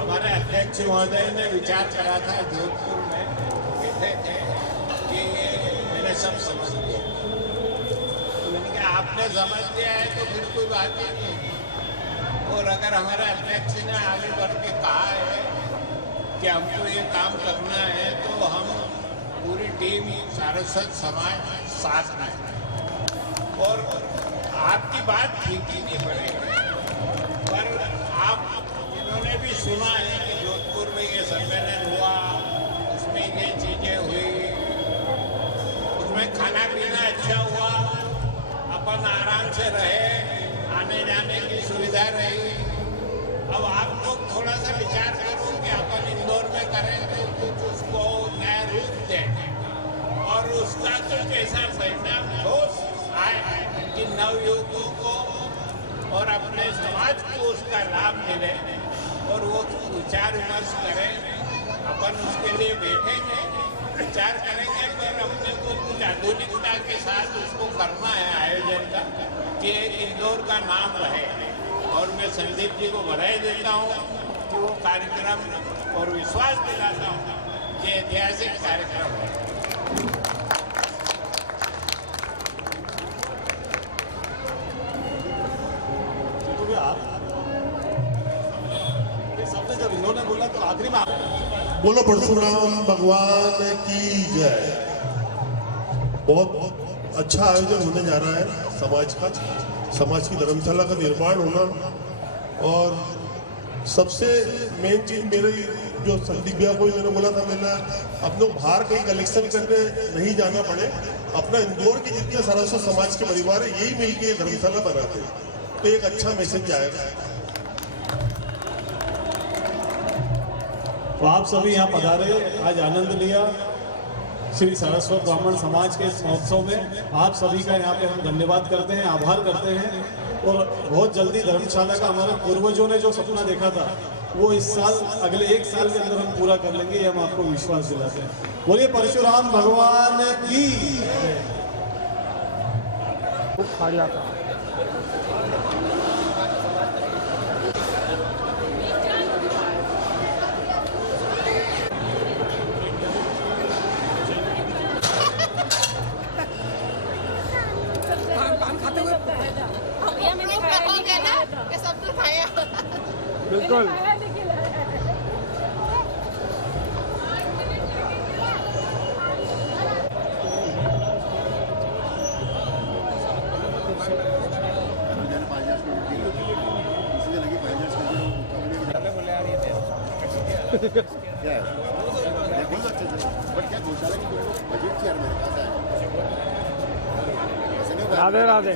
हमारे अध्यक्ष महोदय ने विचार करा था जोधपुर में बैठे थे कि मैंने सब समझ लिया, तो मैंने कहा आपने समझ लिया है तो फिर कोई बात ही नहीं। और अगर हमारे अध्यक्ष ने आगे बढ़ के कहा है कि हमको ये काम करना है, तो हम पूरी टीम सारस्वत समाज साथ में, और आपकी बात ठीक ही नहीं पड़ेगी, पर आप इन्होंने भी सुना है कि जोधपुर में ये सम्मेलन हुआ, उसमें ये चीज़ें हुई, में खाना पीना अच्छा हुआ, अपन आराम से रहे, आने जाने की सुविधा रही। अब आप लोग थोड़ा सा विचार करो कि अपन इंदौर में करें तो कुछ उसको नया रूप दें और उसका कुछ ऐसा परिणाम ठोस आए कि नवयुवकों को और अपने समाज को उसका लाभ मिले और वो विचार विमर्श करें। अपन उसके लिए बैठेंगे, विचार करेंगे, पर अपने को कुछ आधुनिकता के साथ उसको करना है आयोजन का कि एक इंदौर का नाम रहे। और मैं संदीप जी को बधाई देता हूँ कि वो कार्यक्रम और विश्वास दिलाता हूँ कि ऐतिहासिक कार्यक्रम है। जब इन्होंने बोला तो आखिरी में बोलो परशुराम भगवान की जय। बहुत अच्छा आयोजन होने जा रहा है समाज का, समाज की धर्मशाला का निर्माण होना। और सबसे मेन चीज मेरे जो संदीप भैया को मैंने बोला था, मैंने अपने बाहर कहीं कलेक्शन करने नहीं जाना पड़े, अपना इंदौर के जितने सरस्वत समाज के परिवार है यही मिलकर धर्मशाला बनाते हैं, तो एक अच्छा मैसेज जाएगा। तो आप सभी यहाँ पधारे, आज आनंद लिया श्री सारस्वत ब्राह्मण समाज के इस महोत्सव में। आप सभी का यहाँ पे हम धन्यवाद करते हैं, आभार करते हैं। और बहुत जल्दी धर्मशाला का हमारे पूर्वजों ने जो सपना देखा था वो इस साल, अगले 1 साल के अंदर हम पूरा कर लेंगे, ये हम आपको विश्वास दिलाते हैं। बोलिए परशुराम भगवान की। भैया मैंने खाया ना, सब तो खाया। बिल्कुल। राधे राधे।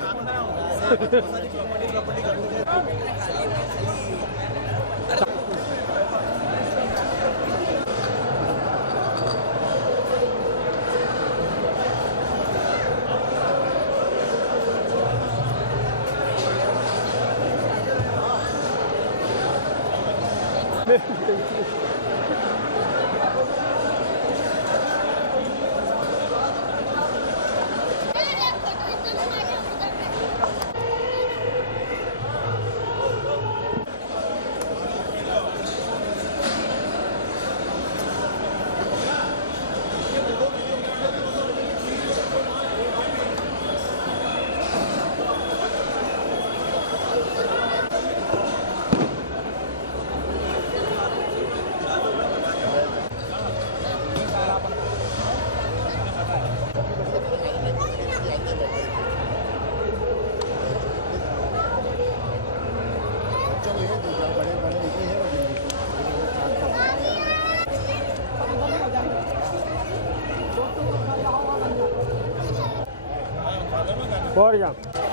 और क्या